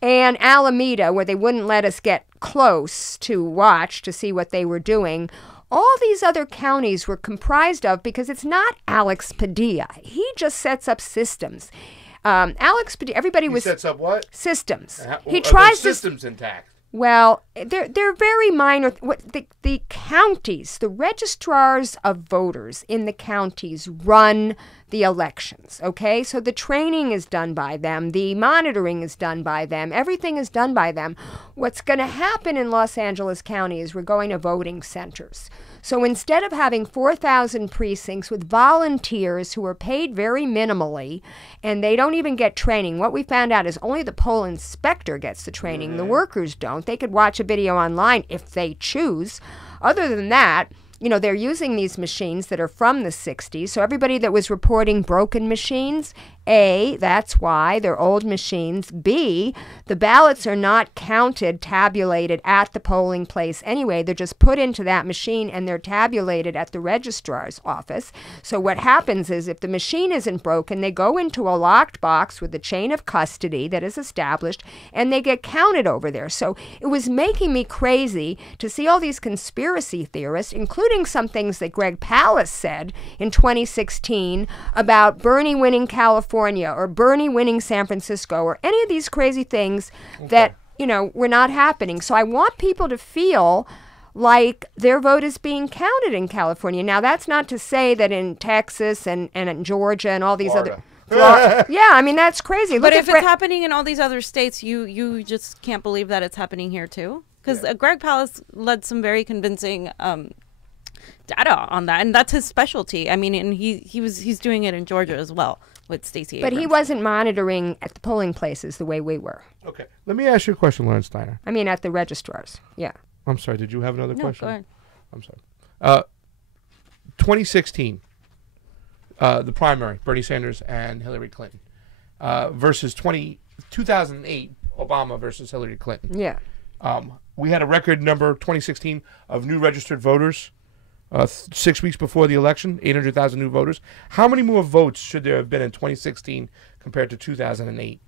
and Alameda, where they wouldn't let us get close to watch to see what they were doing, all these other counties were comprised of, because it's not Alex Padilla. He just sets up systems. Alex Padilla, everybody was... He sets up what? Systems. He tries to... Systems intact. Well, they're very minor. The counties, the registrars of voters in the counties run the elections, okay? So the training is done by them. The monitoring is done by them. Everything is done by them. What's going to happen in Los Angeles County is we're going to voting centers. So instead of having 4,000 precincts with volunteers who are paid very minimally, and they don't even get training, what we found out is only the poll inspector gets the training. The workers don't. They could watch a video online if they choose. Other than that, they're using these machines that are from the 60s. So everybody that was reporting broken machines, A, that's why they're old machines. B, the ballots are not counted, tabulated at the polling place anyway. They're just put into that machine and they're tabulated at the registrar's office. So what happens is if the machine isn't broken, they go into a locked box with a chain of custody that is established and they get counted over there. So it was making me crazy to see all these conspiracy theorists, including some things that Greg Palast said in 2016 about Bernie winning California or Bernie winning San Francisco or any of these crazy things that, were not happening. So I want people to feel like their vote is being counted in California. Now, that's not to say that in Texas and in Georgia and all these other... yeah, I mean, that's crazy. But if it's happening in all these other states, you just can't believe that it's happening here, too? Because Greg Palast led some very convincing data on that, and that's his specialty. I mean, and he's doing it in Georgia as well with Stacey Abrams. But he wasn't monitoring at the polling places the way we were. Okay. Let me ask you a question, Lauren Steiner. I mean, at the registrars. Yeah. I'm sorry. Did you have another question? No, go ahead. I'm sorry. 2016, the primary, Bernie Sanders and Hillary Clinton, versus 2008, Obama versus Hillary Clinton. Yeah. We had a record number, 2016, of new registered voters 6 weeks before the election, 800,000 new voters. How many more votes should there have been in 2016 compared to 2008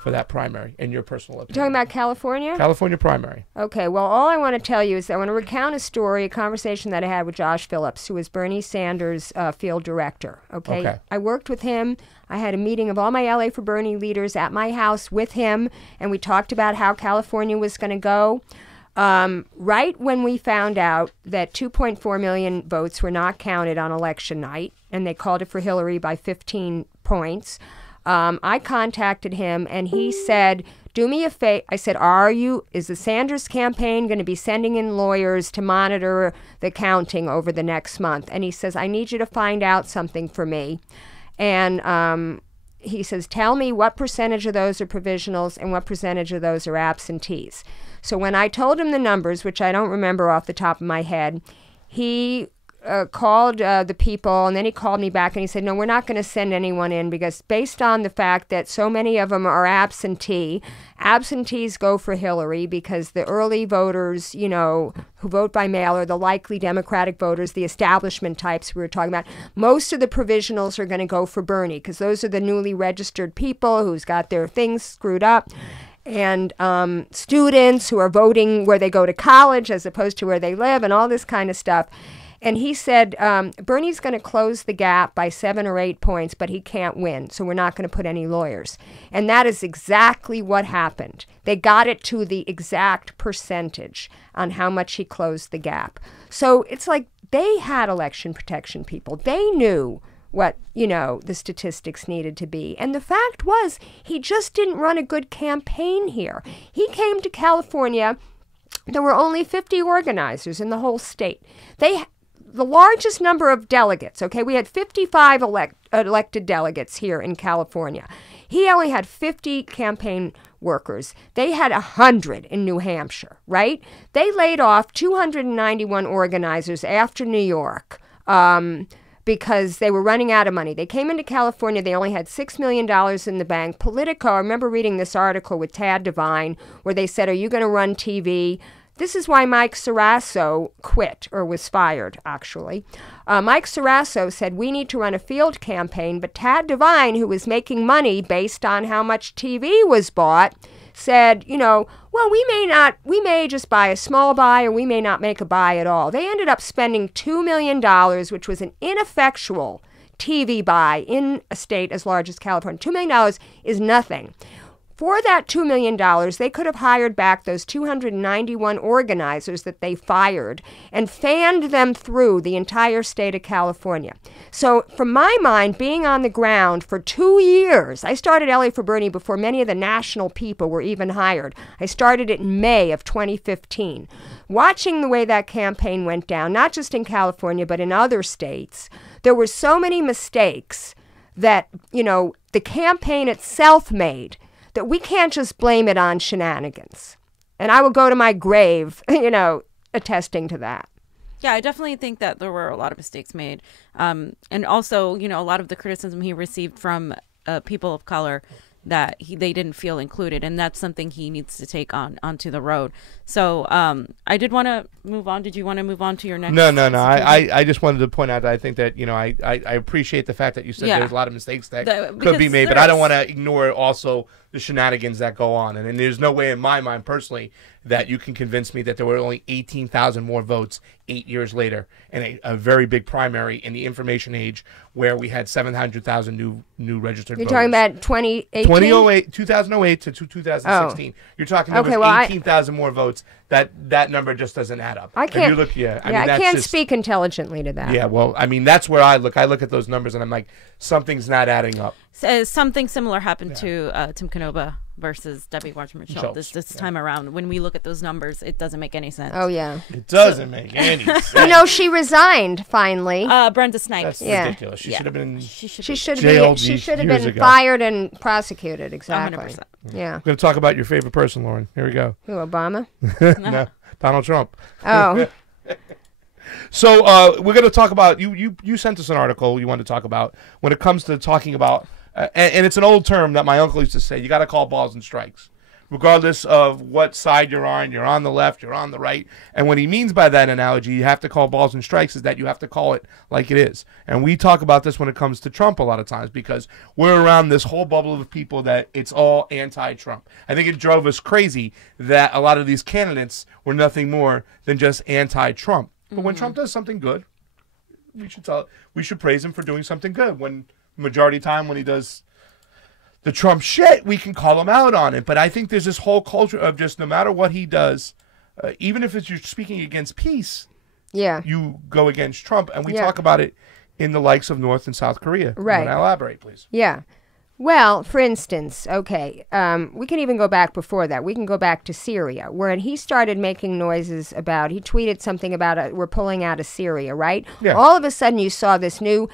for that primary, in your personal opinion? You're talking about California? California primary. Okay, well, all I want to tell you is I want to recount a story, a conversation that I had with Josh Phillips, who was Bernie Sanders' field director. Okay? I worked with him. I had a meeting of all my LA for Bernie leaders at my house with him, and we talked about how California was going to go. Right when we found out that 2.4 million votes were not counted on election night, and they called it for Hillary by 15 points, I contacted him, and he said, do me a favor. I said, is the Sanders campaign going to be sending in lawyers to monitor the counting over the next month? And he says, I need you to find out something for me. And he says, tell me what percentage of those are provisionals and what percentage of those are absentees. So when I told him the numbers, which I don't remember off the top of my head, he called the people, and then he called me back and he said, no, we're not going to send anyone in because based on the fact that so many of them are absentee, absentees go for Hillary because the early voters, who vote by mail are the likely Democratic voters, the establishment types we were talking about. Most of the provisionals are going to go for Bernie because those are the newly registered people who's got their things screwed up. And students who are voting where they go to college as opposed to where they live and all this kind of stuff. And he said, Bernie's going to close the gap by 7 or 8 points, but he can't win, so we're not going to put any lawyers. And that is exactly what happened. They got it to the exact percentage on how much he closed the gap. So it's like they had election protection people. They knew what, the statistics needed to be. And the fact was, he just didn't run a good campaign here. He came to California. There were only 50 organizers in the whole state. The largest number of delegates, we had 55 elected delegates here in California. He only had 50 campaign workers. They had 100 in New Hampshire, right? They laid off 291 organizers after New York because they were running out of money. They came into California. They only had $6 million in the bank. Politico, I remember reading this article with Tad Devine where they said, are you going to run TV? This is why Mike Sarasso quit, or was fired, actually. Mike Sarasso said, we need to run a field campaign, but Tad Devine, who was making money based on how much TV was bought, said, well, we may just buy a small buy, or we may not make a buy at all. They ended up spending $2 million, which was an ineffectual TV buy in a state as large as California. $2 million is nothing. For that $2 million, they could have hired back those 291 organizers that they fired and fanned them through the entire state of California. So from my mind, being on the ground for 2 years, I started LA for Bernie before many of the national people were even hired. I started it in May of 2015. Watching the way that campaign went down, not just in California, but in other states, there were so many mistakes that, the campaign itself made that we can't just blame it on shenanigans. And I will go to my grave, attesting to that. Yeah, I definitely think that there were a lot of mistakes made. And also, a lot of the criticism he received from people of color that they didn't feel included. And that's something he needs to take onto the road. So I did want to move on. Did you want to move on to your next? No. I just wanted to point out that I think that, I appreciate the fact that you said there's a lot of mistakes that could be made, but I don't want to ignore also the shenanigans that go on. And there's no way in my mind personally that you can convince me that there were only 18,000 more votes 8 years later in a very big primary in the information age where we had 700,000 new registered voters. You're talking about 2008? 2008 to 2016. Oh. You're talking about 18,000 more votes. That number just doesn't add up. I can't. I can't just speak intelligently to that. Yeah, well, that's where I look. I look at those numbers and I'm like, something's not adding up. Something similar happened to Tim Canova versus Debbie Wasserman Schultz this time around. When we look at those numbers, it doesn't make any sense. Oh, yeah. It doesn't make any sense. She resigned finally. Brenda Snipes. That's ridiculous. She should have been She should have been fired and prosecuted. Exactly. 100%. Yeah. We're going to talk about your favorite person, Lauren. Here we go. Who, Obama? No, Donald Trump. Oh. So we're going to talk about, you sent us an article you wanted to talk about when it comes to talking about, and it's an old term that my uncle used to say, you got to call balls and strikes. Regardless of what side you're on the left, you're on the right. And what he means by that analogy, you have to call balls and strikes, is that you have to call it like it is. And we talk about this when it comes to Trump a lot of times because we're around this whole bubble of people that it's all anti-Trump. I think it drove us crazy that a lot of these candidates were nothing more than just anti-Trump. But when Trump does something good, we should praise him for doing something good. When majority of the time when he does the Trump shit, we can call him out on it. But I think there's this whole culture of just no matter what he does, even if you're speaking against peace, you go against Trump. And we talk about it in the likes of North and South Korea. Right. You wanna elaborate, please? Yeah. Well, for instance, we can even go back before that. We can go back to Syria, where he started making noises about, he tweeted something about we're pulling out of Syria, right? Yeah. All of a sudden you saw this new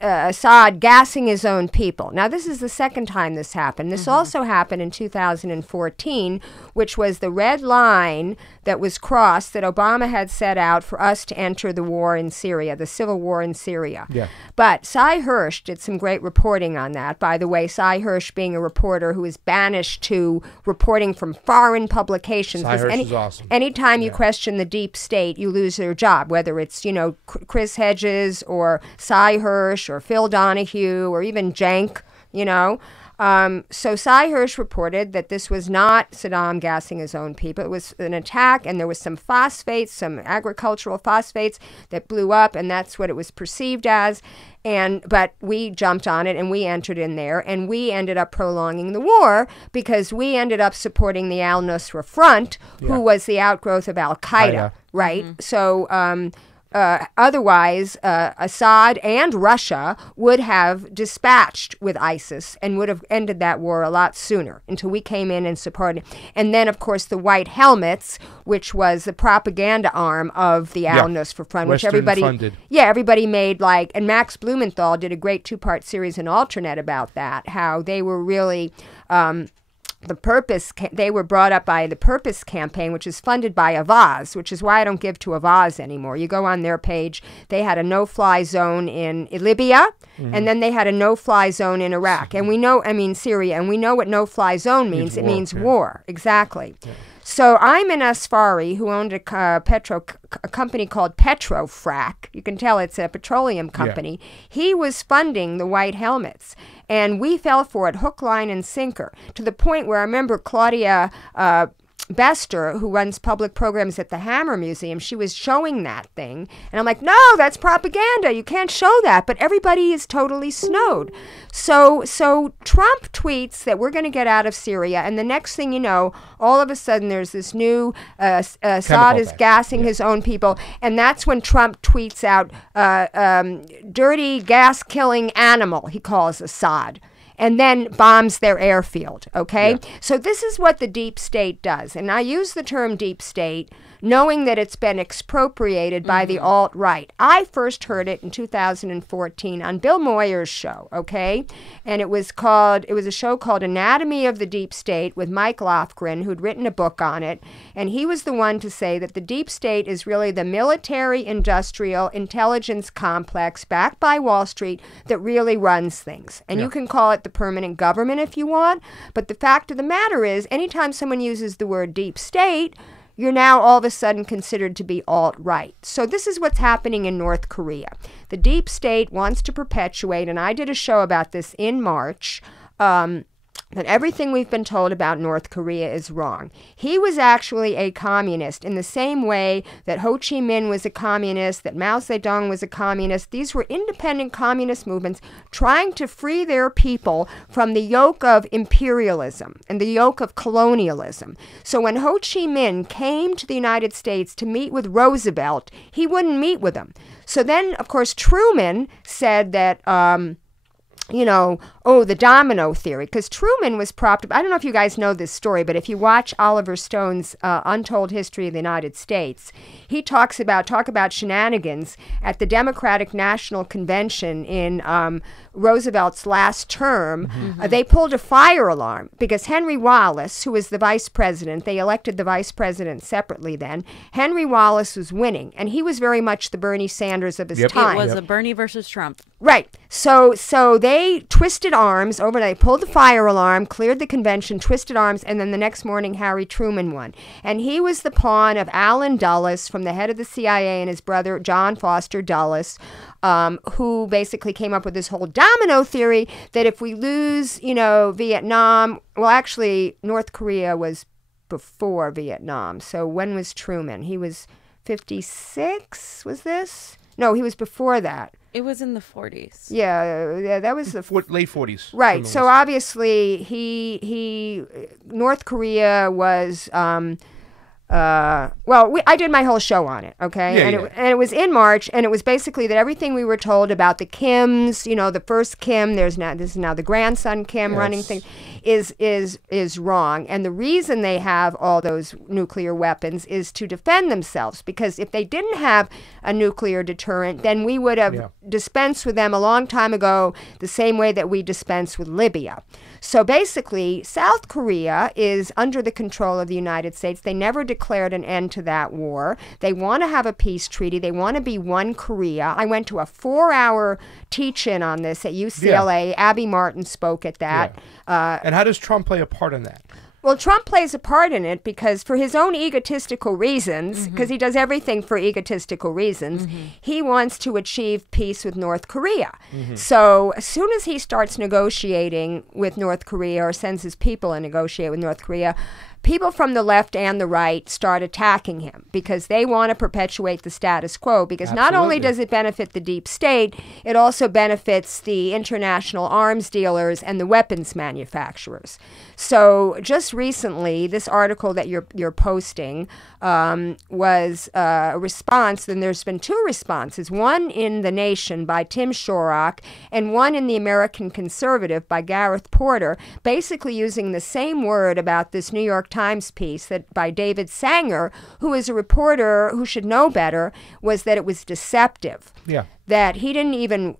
Assad gassing his own people. Now, this is the second time this happened. This also happened in 2014, which was the red line that was crossed that Obama had set out for us to enter the war in Syria, the civil war in Syria. Yeah. But Cy Hirsch did some great reporting on that. By the way, Cy Hirsch being a reporter who is banished to reporting from foreign publications. Cy Hirsch is awesome. Anytime you question the deep state, you lose their job, whether it's, Chris Hedges or Cy Hirsch or Phil Donahue or even Cenk, So Cy Hirsch reported that this was not Saddam gassing his own people. It was an attack, and there was some phosphates, some agricultural phosphates that blew up, and that's what it was perceived as. But we jumped on it, and we entered in there, and we ended up prolonging the war because we ended up supporting the al-Nusra Front, who was the outgrowth of al-Qaeda, right? Mm-hmm. So otherwise, Assad and Russia would have dispatched with ISIS and would have ended that war a lot sooner until we came in and supported. And then, of course, the White Helmets, which was the propaganda arm of the al-Nusra Front, which everybody made and Max Blumenthal did a great 2-part series in Alternet about that, how they were really they were brought up by the Purpose campaign, which is funded by Avaz, which is why I don't give to Avaz anymore. You go on their page, they had a no-fly zone in Libya, and then they had a no-fly zone in Iraq. And Syria, and we know what no-fly zone means. It means war, exactly. Yeah. So Ayman Asfari, who owned a company called Petrofrac, you can tell it's a petroleum company, he was funding the White Helmets. And we fell for it hook, line, and sinker, to the point where I remember Claudia Bester, who runs public programs at the Hammer Museum, she was showing that thing. And I'm like, no, that's propaganda. You can't show that. But everybody is totally snowed. So Trump tweets that we're going to get out of Syria. And the next thing you know, all of a sudden there's this new Assad is gassing his own people. And that's when Trump tweets out dirty gas-killing animal, he calls Assad, and then bombs their airfield, okay? Yeah. So this is what the deep state does. And I use the term deep state knowing that it's been expropriated by the alt-right. I first heard it in 2014 on Bill Moyer's show, okay? And it was a show called Anatomy of the Deep State with Mike Lofgren, who'd written a book on it. And he was the one to say that the deep state is really the military-industrial intelligence complex backed by Wall Street that really runs things. And you can call it the permanent government if you want. But the fact of the matter is, anytime someone uses the word deep state, you're now all of a sudden considered to be alt-right. So this is what's happening in North Korea. The deep state wants to perpetuate, and I did a show about this in March, that everything we've been told about North Korea is wrong. He was actually a communist in the same way that Ho Chi Minh was a communist, that Mao Zedong was a communist. These were independent communist movements trying to free their people from the yoke of imperialism and the yoke of colonialism. So when Ho Chi Minh came to the United States to meet with Roosevelt, he wouldn't meet with him. So then, of course, Truman said that the domino theory, because Truman was propped up. I don't know if you guys know this story, but if you watch Oliver Stone's Untold History of the United States, he talk about shenanigans at the Democratic National Convention in Roosevelt's last term. They pulled a fire alarm because Henry Wallace, who was the vice president, they elected the vice president separately then. Henry Wallace was winning, and he was very much the Bernie Sanders of his time. It was a Bernie versus Trump. Right. So they twisted arms overnight, pulled the fire alarm, cleared the convention, twisted arms, and then the next morning Harry Truman won. And he was the pawn of Allen Dulles, from the head of the CIA, and his brother John Foster Dulles, who basically came up with this whole domino theory that if we lose, Vietnam, well, actually, North Korea was before Vietnam. So when was Truman? He was 56, was this? No, he was before that. It was in the 40s. Yeah, that was the late 40s. Right. So obviously, North Korea was I did my whole show on it, okay? And it was in March, and it was basically that everything we were told about the Kims, the first Kim, this is now the grandson Kim running thing, is wrong. And the reason they have all those nuclear weapons is to defend themselves, because if they didn't have a nuclear deterrent, then we would have dispensed with them a long time ago, the same way that we dispensed with Libya. So basically, South Korea is under the control of the United States. They never declared an end to that war. They want to have a peace treaty. They want to be one Korea. I went to a 4-hour teach-in on this at UCLA. Abby Martin spoke at that. And how does Trump play a part in that? Well, Trump plays a part in it because for his own egotistical reasons, because he does everything for egotistical reasons, he wants to achieve peace with North Korea. So as soon as he starts negotiating with North Korea or sends his people to negotiate with North Korea, people from the left and the right start attacking him because they want to perpetuate the status quo, because not only does it benefit the deep state, it also benefits the international arms dealers and the weapons manufacturers. So just recently, this article that you're posting was a response, and there's been 2 responses, one in The Nation by Tim Shorrock and one in The American Conservative by Gareth Porter, basically using the same word about this New York Times piece that by David Sanger, who is a reporter who should know better, was that it was deceptive. Yeah. That he didn't even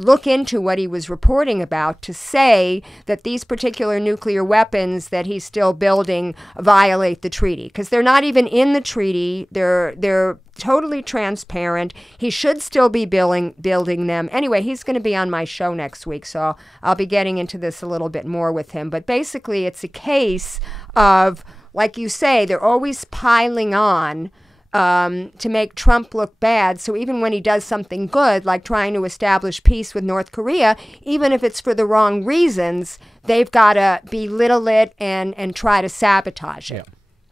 look into what he was reporting about to say that these particular nuclear weapons that he's still building violate the treaty, because they're not even in the treaty. They're totally transparent. He should still be building them. Anyway, he's going to be on my show next week, so I'll be getting into this a little bit more with him. But basically, it's a case of, like you say, they're always piling on to make Trump look bad. So even when he does something good, like trying to establish peace with North Korea, even if it's for the wrong reasons, they've got to belittle it and try to sabotage it.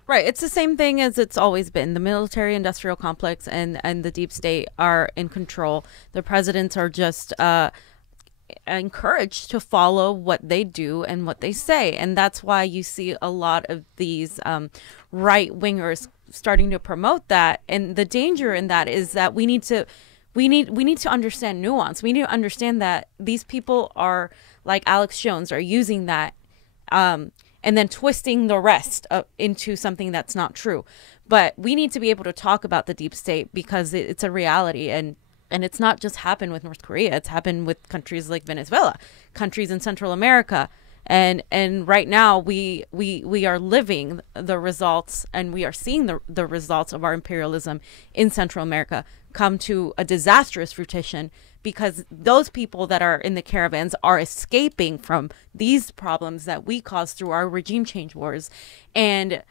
Right. It's the same thing as it's always been. The military-industrial complex and the deep state are in control. The presidents are just encouraged to follow what they do and what they say. And that's why you see a lot of these right-wingers starting to promote that. And the danger in that is that we need to understand nuance. We need to understand that these people are, like Alex Jones, are using that and then twisting the rest into something that's not true. But we need to be able to talk about the deep state because it's a reality, and it's not just happened with North Korea. It's happened with countries like Venezuela, countries in Central America. And right now we are living the results, and we are seeing the results of our imperialism in Central America come to a disastrous fruition, because those people that are in the caravans are escaping from these problems that we caused through our regime change wars. And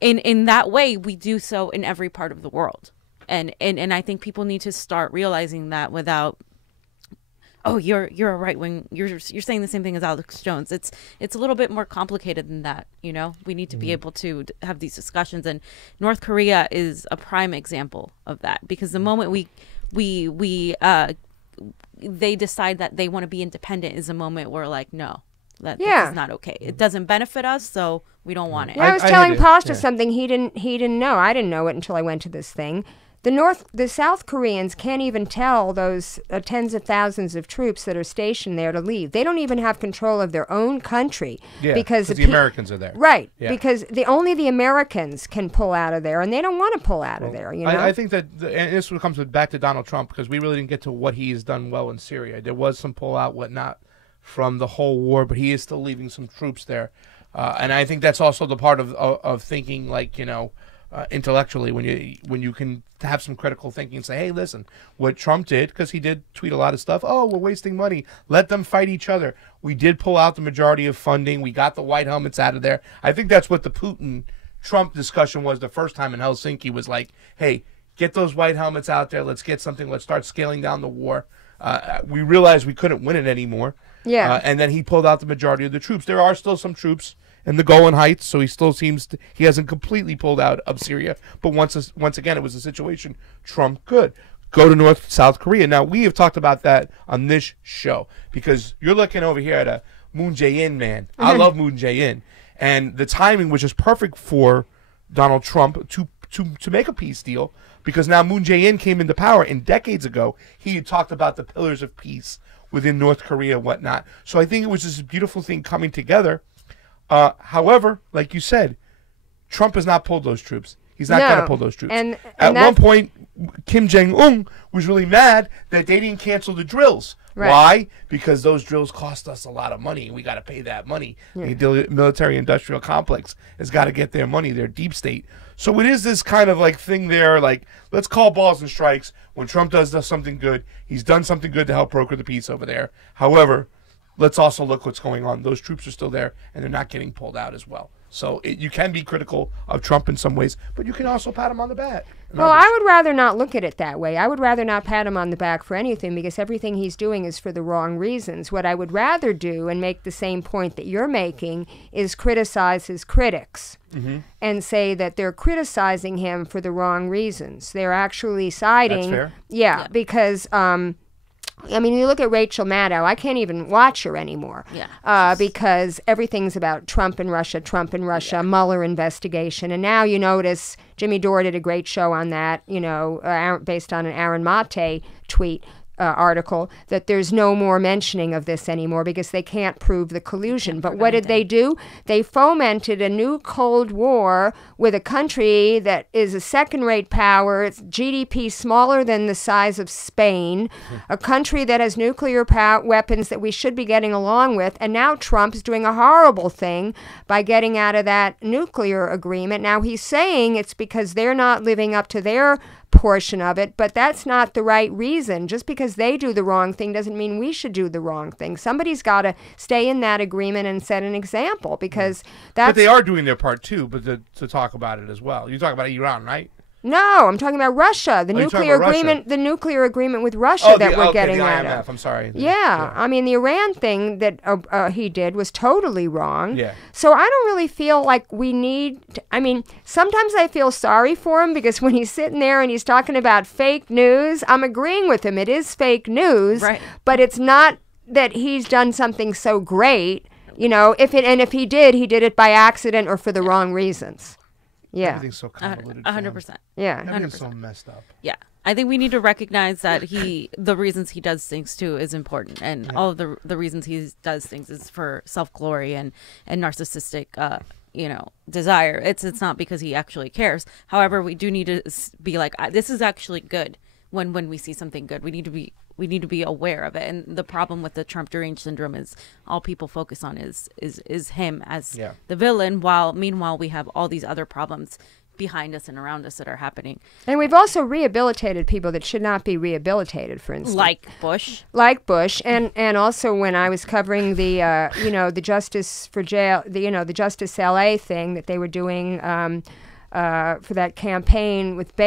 in that way, we do so in every part of the world. And I think people need to start realizing that without, oh, you're a right wing, you're saying the same thing as Alex Jones. It's a little bit more complicated than that. We need to be able to have these discussions, and North Korea is a prime example of that, because the moment they decide that they want to be independent is a moment where, like, no, this is not okay. It doesn't benefit us, so we don't want it. I was telling Pastor something he didn't know. I didn't know it until I went to this thing. The South Koreans can't even tell those tens of thousands of troops that are stationed there to leave. They don't even have control of their own country because the Americans are there. Right, because only the Americans can pull out of there, and they don't want to pull out of there. I think that, and this comes back to Donald Trump, because we really didn't get to what he has done well in Syria. There was some pullout, whatnot, from the whole war, but he is still leaving some troops there, and I think that's also the part of thinking, like, intellectually, when you can have some critical thinking and say, hey, listen, what Trump did, because he did tweet a lot of stuff, oh, we're wasting money, let them fight each other. We did pull out the majority of funding. We got the white helmets out of there. I think that's what the Putin-Trump discussion was the first time in Helsinki, was like, hey, get those white helmets out there. Let's get something. Let's start scaling down the war. We realized we couldn't win it anymore. And then he pulled out the majority of the troops. There are still some troops in the Golan Heights, so he still he hasn't completely pulled out of Syria. But once again, it was a situation Trump could go to South Korea. Now, we have talked about that on this show, because you're looking over here at a Moon Jae-in man. I love Moon Jae-in, and the timing was just perfect for Donald Trump to make a peace deal, because now Moon Jae-in came into power, and decades ago he had talked about the pillars of peace within North Korea and whatnot. So I think it was this beautiful thing coming together. However, like you said, Trump has not pulled those troops. He's not going to pull those troops. And at one point, Kim Jong-un was really mad that they didn't cancel the drills. Right. Why? Because those drills cost us a lot of money. We got to pay that money. Yeah. The military-industrial complex has got to get their money, their deep state. So it is this kind of like thing there, like, let's call balls and strikes. When Trump does something good, he's done something good to help broker the peace over there. However, let's also look what's going on. Those troops are still there, and they're not getting pulled out as well. So you can be critical of Trump in some ways, but you can also pat him on the back. Well, I would rather not look at it that way. I would rather not pat him on the back for anything, because everything he's doing is for the wrong reasons. What I would rather do, and make the same point that you're making, is criticize his critics and say that they're criticizing him for the wrong reasons. They're actually siding. That's fair. Yeah, because I mean, you look at Rachel Maddow, I can't even watch her anymore. Because everything's about Trump and Russia, Mueller investigation. And now you notice Jimmy Dore did a great show on that, based on an Aaron Mate tweet. Article, that there's no more mentioning of this anymore because they can't prove the collusion. But what did they do? They fomented a new Cold War with a country that is a second-rate power. It's GDP smaller than the size of Spain, a country that has nuclear weapons that we should be getting along with. And now Trump's doing a horrible thing by getting out of that nuclear agreement. Now he's saying it's because they're not living up to their portion of it, but that's not the right reason. Just because they do the wrong thing doesn't mean we should do the wrong thing. Somebody's got to stay in that agreement and set an example, because that's... But they are doing their part too, but to talk about it as well. You're talking about Iran, right? No, I'm talking about Russia. The nuclear agreement, Russia. The nuclear agreement with Russia that we're getting the out IMF, of. I'm sorry. Yeah, I mean, the Iran thing that he did was totally wrong. Yeah. So I don't really feel like we need... I mean, sometimes I feel sorry for him, because when he's sitting there and he's talking about fake news, I'm agreeing with him. It is fake news, Right. But it's not that he's done something so great. If he did it by accident or for the wrong reasons. Yeah. Everything's so convoluted. 100%. Yeah. Everything's so messed up. Yeah. I think we need to recognize that the reasons he does things too is important, and all of the reasons he does things is for self-glory and narcissistic, desire. It's not because he actually cares. However, we do need to be like, this is actually good. When we see something good, we need to be aware of it. And the problem with the Trump deranged syndrome is all people focus on is him as the villain, while meanwhile we have all these other problems behind us and around us that are happening. And we've also rehabilitated people that should not be rehabilitated, for instance. Like Bush. And also when I was covering the the Justice for Jail, the Justice LA thing that they were doing for that campaign with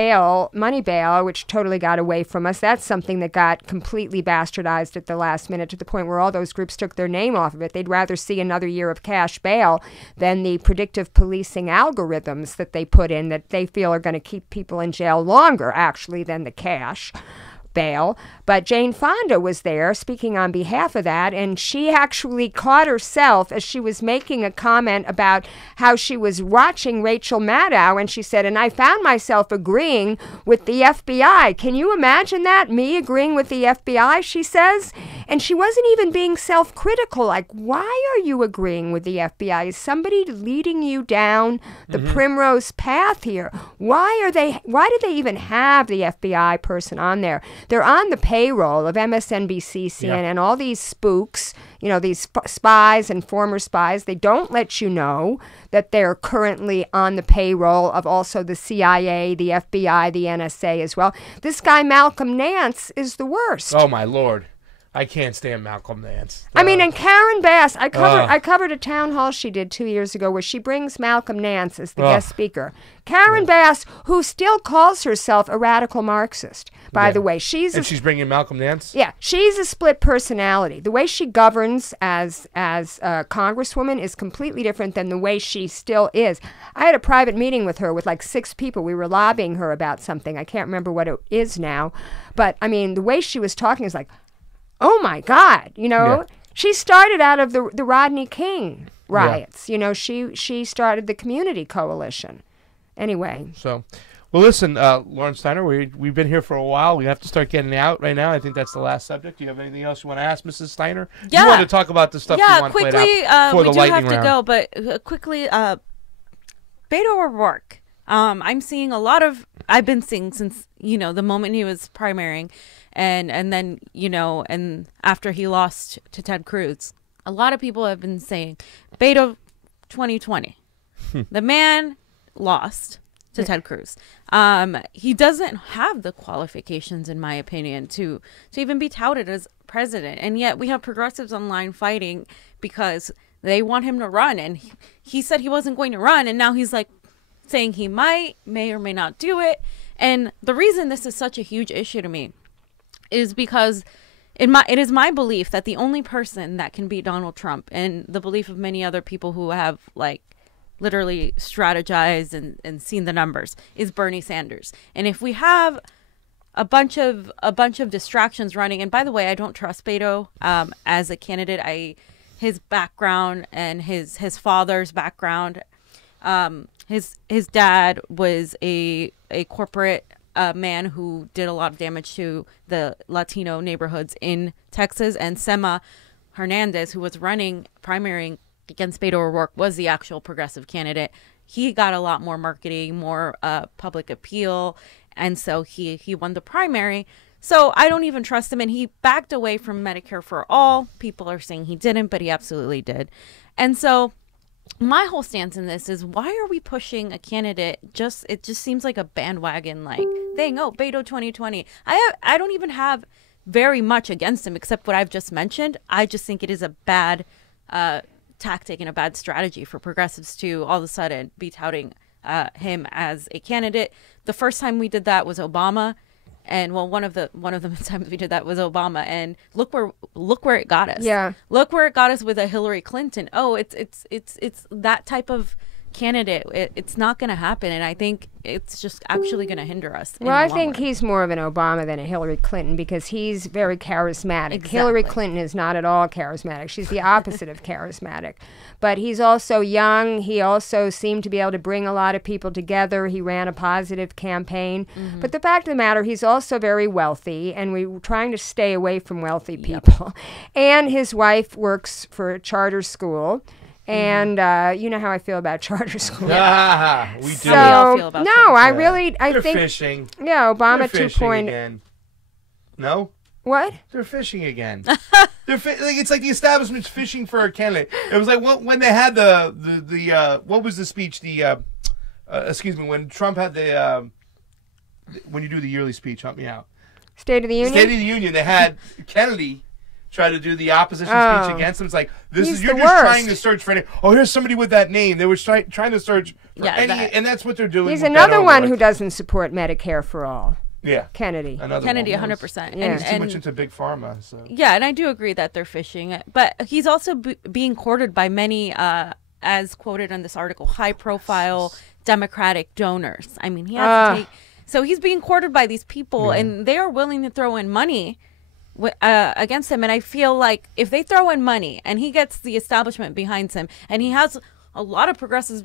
money bail, which totally got away from us. That's something that got completely bastardized at the last minute, to the point where all those groups took their name off of it. They'd rather see another year of cash bail than the predictive policing algorithms that they put in, that they feel are going to keep people in jail longer, actually, than the cash bail. But Jane Fonda was there speaking on behalf of that, and she actually caught herself as she was making a comment about how she was watching Rachel Maddow, and she said, and I found myself agreeing with the FBI. Can you imagine that? Me agreeing with the FBI, she says? And she wasn't even being self-critical, like, why are you agreeing with the FBI? Is somebody leading you down the primrose path here? Why did they even have the FBI person on there? They're on the payroll of MSNBC, CNN, all these spooks, these spies and former spies. They don't let you know that they're currently on the payroll of also the CIA, the FBI, the NSA as well. This guy, Malcolm Nance, is the worst. Oh, my Lord. I can't stand Malcolm Nance. I mean, and Karen Bass, I covered a town hall she did 2 years ago where she brings Malcolm Nance as the guest speaker. Karen Bass, who still calls herself a radical Marxist, by the way. She's bringing Malcolm Nance? Yeah, she's a split personality. The way she governs as a congresswoman is completely different than the way she still is. I had a private meeting with her with like 6 people. We were lobbying her about something. I can't remember what it is now. But, I mean, the way she was talking is like, oh my God, she started out of the Rodney King riots. She started the Community Coalition. Anyway. So, well, listen, Lauren Steiner, we've been here for a while. We have to start getting out right now. I think that's the last subject. Do you have anything else you want to ask, Mrs. Steiner? Yeah. You want to talk about the stuff you want quickly, played out for we the do lightning have to round. go, but quickly, Beto O'Rourke. I'm seeing a lot of, I've been seeing since, the moment he was primarying and then, and after he lost to Ted Cruz, a lot of people have been saying, Beto 2020. The man lost to Ted Cruz. He doesn't have the qualifications, in my opinion, to even be touted as president. And yet we have progressives online fighting because they want him to run. And he said he wasn't going to run. And now he's like saying he may or may not do it. And the reason this is such a huge issue to me is because it is my belief that the only person that can beat Donald Trump, and the belief of many other people who have literally strategized and seen the numbers, is Bernie Sanders. And if we have a bunch of distractions running, and by the way, I don't trust Beto as a candidate. His background and his father's background, his dad was a corporate man who did a lot of damage to the Latino neighborhoods in Texas, and Sema Hernandez, who was primarying against Beto O'Rourke, was the actual progressive candidate. He got a lot more marketing, more public appeal, and so he won the primary. So I don't even trust him, and he backed away from Medicare for All. People are saying he didn't, but he absolutely did. And so my whole stance in this is, why are we pushing a candidate? It just seems like a bandwagon thing. Oh, Beto 2020. I don't even have very much against him except what I've just mentioned. I just think it is a bad tactic and a bad strategy for progressives to all of a sudden be touting him as a candidate. The first time we did that was Obama. And one of the times we did that was Obama, and look where it got us. Yeah. Look where it got us with a Hillary Clinton. Oh, it's that type of candidate. It's not going to happen, and I think it's just actually going to hinder us. Well, I think he's more of an Obama than a Hillary Clinton because he's very charismatic. Exactly. Hillary Clinton is not at all charismatic. She's the opposite of charismatic. But he's also young. He also seemed to be able to bring a lot of people together. He ran a positive campaign. Mm-hmm. But the fact of the matter, he's also very wealthy, and we're trying to stay away from wealthy people. Yep. And his wife works for a charter school. And you know how I feel about charter schools. We do. So, we all feel about They're think fishing. Yeah, Obama They're 2.0. again. No? What? They're fishing again. It's like the establishment's fishing for a candidate. It was like when they had the what was the speech? When Trump had when you do the yearly speech, help me out. State of the Union? State of the Union. They had Kennedy try to do the opposition speech against him. It's like, you're just trying to search for any. Oh, here's somebody with that name. They were trying to search for any, and that's what they're doing. He's another one who doesn't support Medicare for all. Yeah, Kennedy, 100%. Yeah, he's too much into big pharma. So yeah, and I do agree that they're fishing, but he's also being courted by many, as quoted in this article, high-profile Democratic donors. I mean, he has to take. So he's being courted by these people, and they are willing to throw in money against him. And I feel like if they throw in money and he gets the establishment behind him, and he has a lot of progressives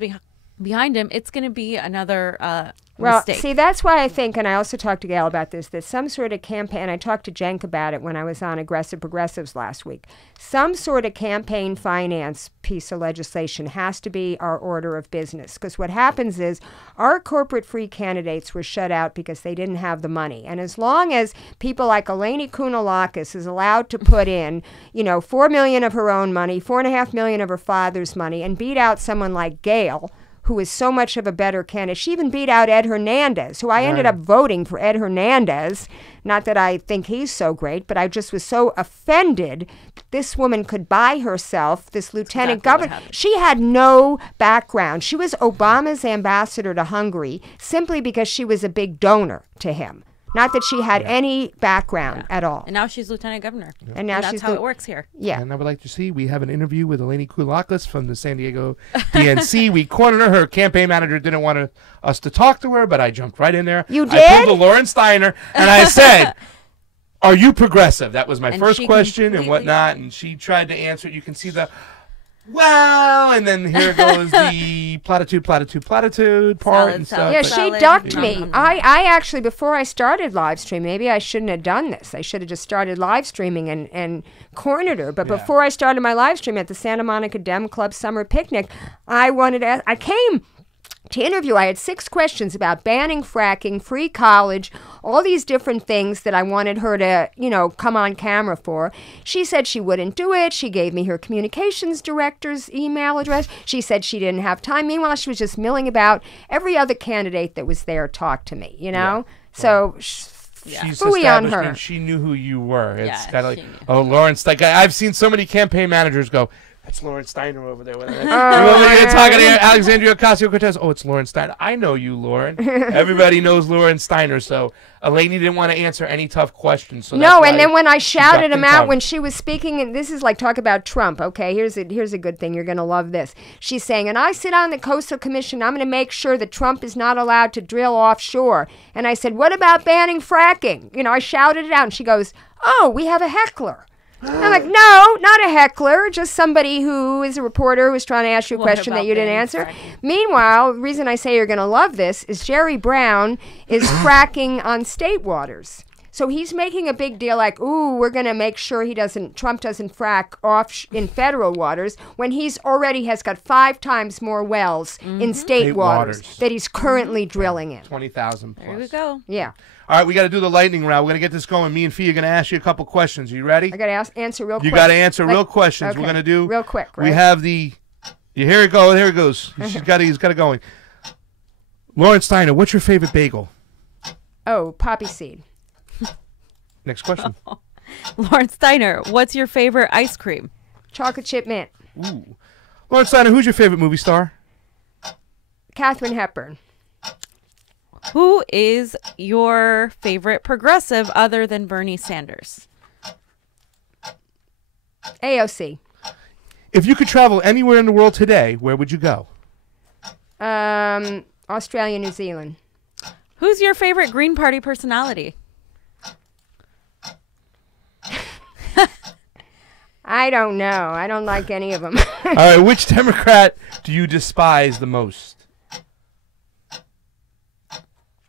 behind him, it's going to be another mistake. See, that's why I think, and I also talked to Gail about this, that some sort of campaign, I talked to Cenk about it when I was on Aggressive Progressives last week, some sort of campaign finance piece of legislation has to be our order of business. Because what happens is our corporate-free candidates were shut out because they didn't have the money. And as long as people like Eleni Kounalakis is allowed to put in, $4 million of her own money, $4.5 million of her father's money, and beat out someone like Gail, who is so much of a better candidate. She even beat out Ed Hernandez, who I ended up voting for Ed Hernandez. Not that I think he's so great, but I just was so offended that this woman could buy herself this lieutenant governor. She had no background. She was Obama's ambassador to Hungary simply because she was a big donor to him. Not that she had any background at all. And now she's lieutenant governor. Yeah. And now that's how it works here. Yeah. And I would like to see, we have an interview with Eleni Kounalakis from the San Diego DNC. We cornered her. Her campaign manager didn't want us to talk to her, but I jumped right in there. You did? I pulled a Lauren Steiner, and I said, are you progressive? That was my first question and whatnot, and she tried to answer it. You can see Well, and then here goes the platitude part Salad, and stuff. salad. Yeah, but- she ducked me. I actually, before I started live stream, maybe I shouldn't have done this. I should have just started live streaming and cornered her. But before I started my live stream at the Santa Monica Dem Club Summer Picnic, I came to interview. I had 6 questions about banning fracking, free college, all these different things that I wanted her to, come on camera for. She said she wouldn't do it. She gave me her communications director's email address. She said she didn't have time. Meanwhile, she was just milling about. Every other candidate that was there talked to me, So She's phooey on establishment. her. She knew who you were. It's Yeah, kind of she like, knew. oh, Lawrence. Like I've seen so many campaign managers go, that's Lawrence Steiner over there. You're talking to Alexandria Ocasio-Cortez. Oh, it's Lawrence Steiner. I know you, Lauren. Everybody knows Lawrence Steiner. So Elaine didn't want to answer any tough questions. So No, and then when I shouted ducked him and out covered. when she was speaking, and this is like talk about Trump. Okay, here's a good thing. You're gonna love this. She's saying, and I sit on the Coastal Commission. I'm gonna make sure that Trump is not allowed to drill offshore. And I said, what about banning fracking? I shouted it out, and she goes, oh, we have a heckler. I'm like, no, not a heckler, just somebody who is a reporter who's trying to ask you a What question that about you didn't banning answer. fracking? Meanwhile, the reason I say you're going to love this is Jerry Brown is fracking on state waters. So he's making a big deal like, ooh, we're going to make sure Trump doesn't frack off in federal waters when he's already has got 5 times more wells in state waters that he's currently drilling in. 20,000 plus. There we go. Yeah. All right, we got to do the lightning round. We're going to get this going. Me and Fee are going to ask you a couple questions. Are you ready? I got to answer real quick. You got to answer real Like- questions. okay, We're going to do real quick, right? We have the. Here it goes. Here it goes. He's got it going. Lawrence Steiner, what's your favorite bagel? Oh, poppy seed. Next question. Lawrence Steiner, what's your favorite ice cream? Chocolate chip mint. Ooh. Lawrence Steiner, who's your favorite movie star? Katharine Hepburn. Who is your favorite progressive other than Bernie Sanders? AOC. If you could travel anywhere in the world today, where would you go? Australia, New Zealand. Who's your favorite Green Party personality? I don't know. I don't like any of them. All right, which Democrat do you despise the most?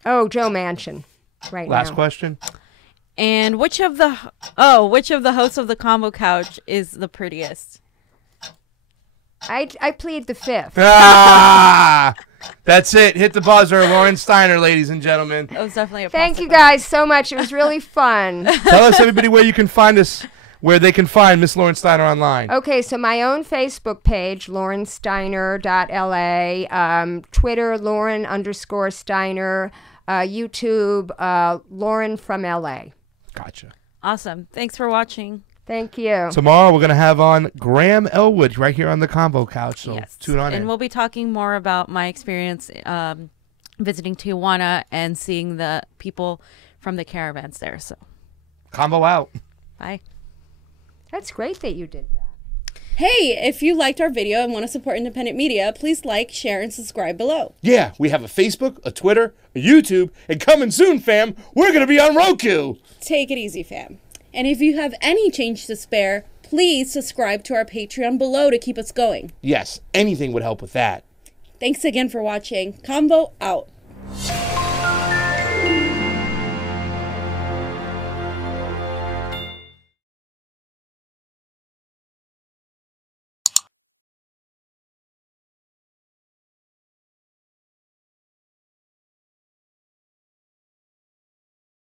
Oh, Joe Manchin. Right Last now. question. And which of the hosts of the Convo Couch is the prettiest? I plead the fifth. Ah! That's it. Hit the buzzer. Lawrence Steiner, ladies and gentlemen. That was definitely a Thank you guys so much. It was really fun. Tell us, everybody, where you can find us, where they can find Miss Lawrence Steiner online. Okay, so my own Facebook page, laurensteiner.la, Twitter, Lauren_Steiner, YouTube, Lauren from LA. Gotcha. Awesome. Thanks for watching. Thank you. Tomorrow we're going to have on Graham Elwood right here on the Convo Couch, so tune on And in. we'll be talking more about my experience visiting Tijuana and seeing the people from the caravans there. So, Convo out. bye. That's great that you did that. Hey, if you liked our video and want to support independent media, please like, share, and subscribe below. Yeah, we have a Facebook, a Twitter, a YouTube, and coming soon, fam, we're going to be on Roku. Take it easy, fam. And if you have any change to spare, please subscribe to our Patreon below to keep us going. Yes, anything would help with that. Thanks again for watching. Convo out.